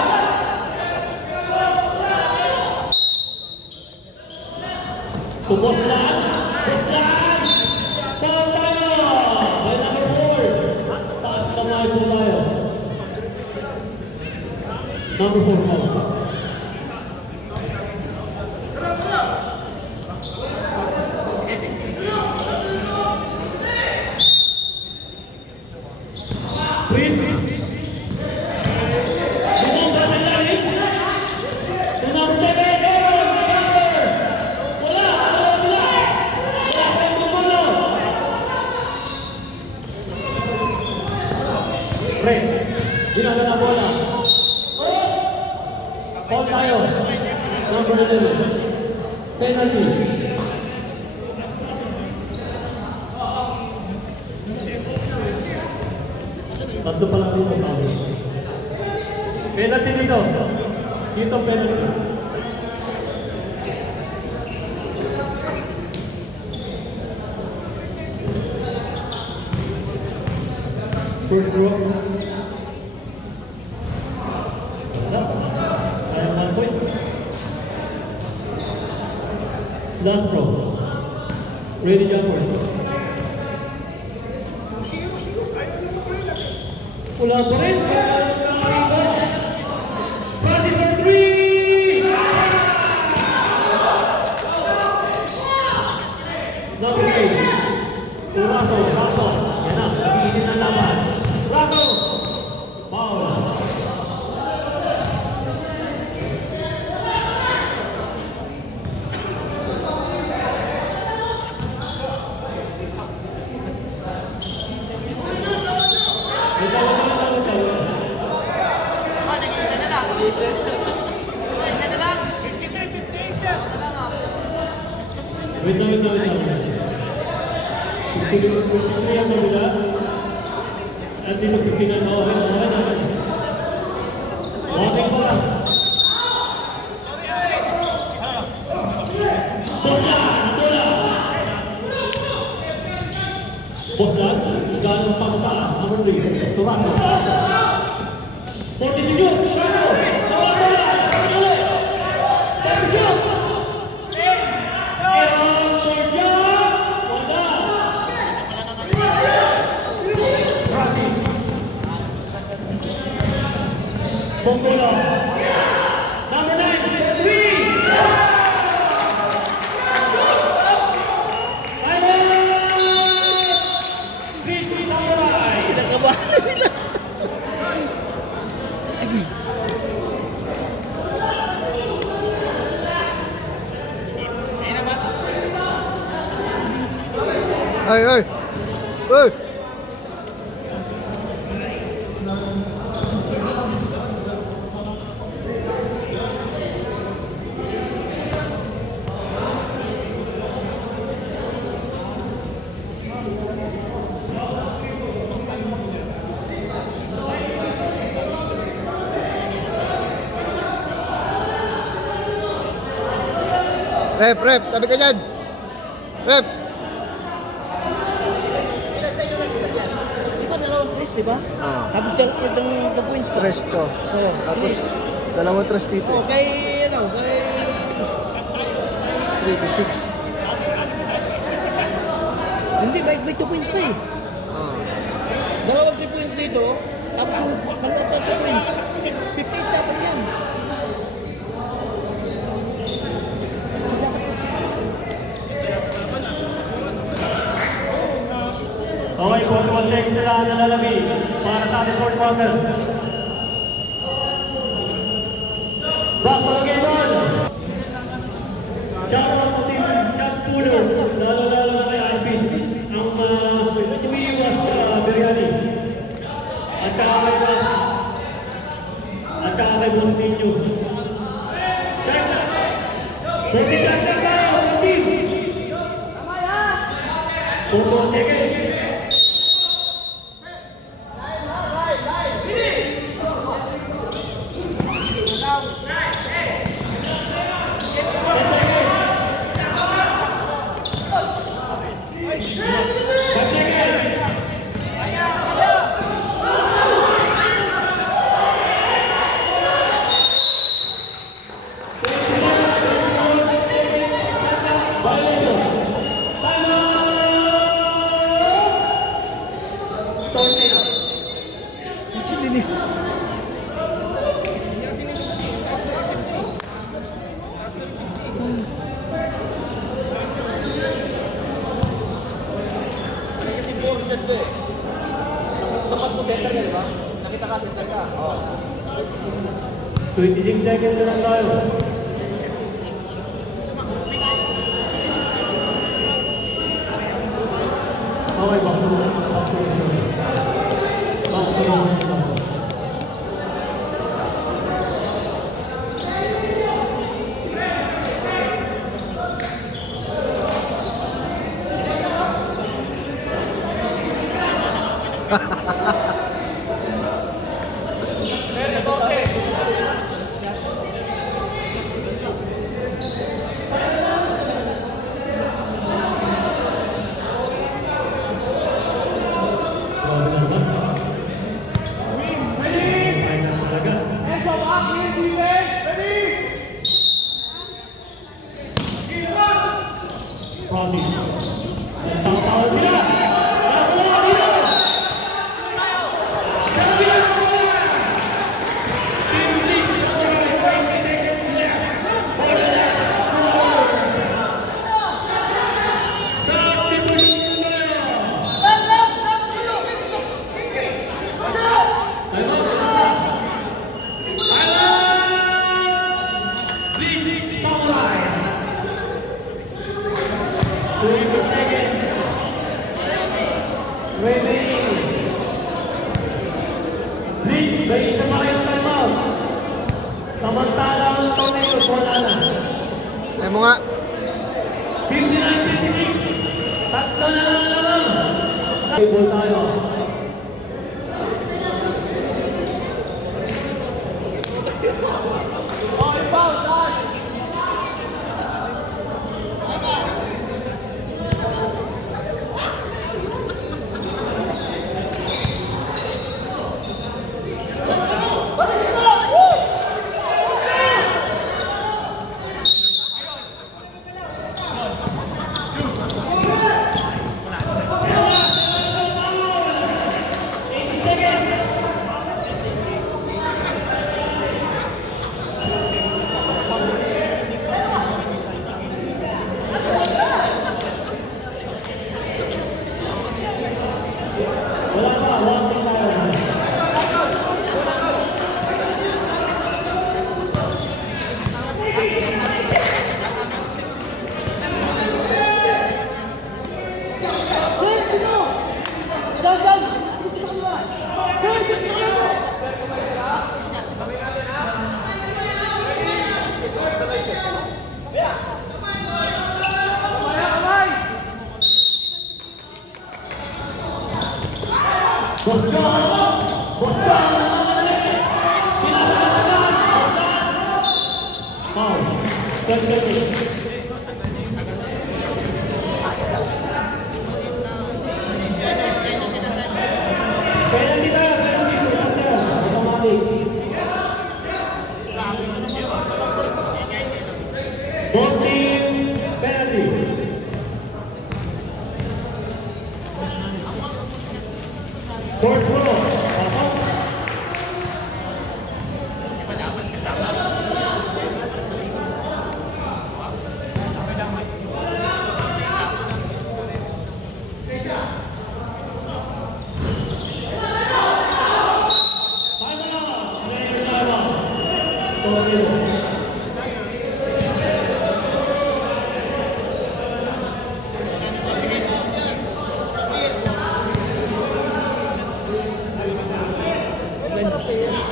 Boslan. Foul tayo. By number 4. Taas kamay po tayo. Number 4 foul. Prince. Sumamba sa ilalim. To number 7. Aaron. Number. Wala. Dalawa sila. Wala pa yung Bungkolo. Prince. Ginala na bola. Foul tayo. Number 11. Penalty. Tatlo pa lang dito kami. Penalty dito. Dito penalty. First row. Sayang 1 point. Last row. Ready jumpers. Wala pa rin. Practice for 3! Number 8. Raso. Yan na. Nag-iinit ng laban. Raso. Foul. Wait lang. Sige, ang kabila. At dito pipinan mo. Wasing ko lang. Bosdan, gano'ng pamasaan. Number 3, Turaso. 47, Turaso. Bongolo. Number 9, 3. Three Samurai. Pinakabahan na sila. Ay! Rep, tabi ka dyan. Rep. Ito dalawang press, di ba? Tapos itong points ko. Tres to. Oo, Tapos, tres. dalawang tres dito. Oh, kay 3 to 6. Hindi, may 2 points pa eh. Dalawang 3 points dito, tapos yung panloob na 2 points. 58 dapat yan. Okay, 41 seconds sila nalalabi para sa ating fourth quarter. Back to the game on! Shout out sa team Shot Pullers, lalo-lalo na kay Alvin, ang tumiiwas sa biryani. At saka kay Boss. At saka kay Boss Ninyo. Check na! 40 check na ba? 41 seconds. Dapat mo center ka, di ba? Nakita ka, center ka. 26 seconds na lang tayo. Okay, back to Francis. Nagpapawal sila! Nakuha dito! Sa kabila ng bola! 15 seconds left. Bola na! Substitution na please, may isa pa kayong time out. Samantala ang tornado, wala na. Ay mo nga. 59-56. Tatlo na lang. Table tayo. Fourth row.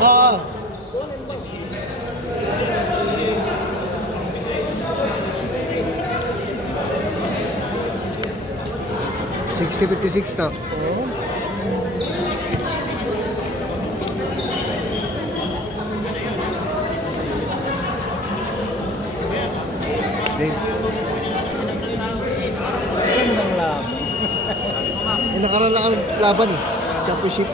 Oo. 60-56 na. Game. Gandang laban. Nakaroon lang ang laban eh. Championship.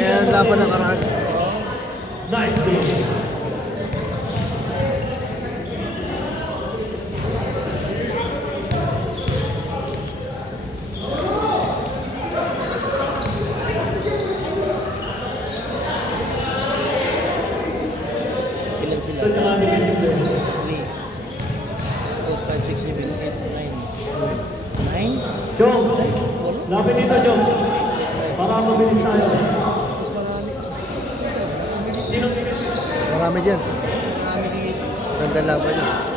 Kaya laban ng arahan. Nice game. Ilan sila? Ito na kami kasi 3, 4, 5, 6, 7, 8, 9. 9? Jong, lapit dito, Jong. Para mabilis tayo. Sino bilis? Marami dyan. Marami dito. Ganda laban yun.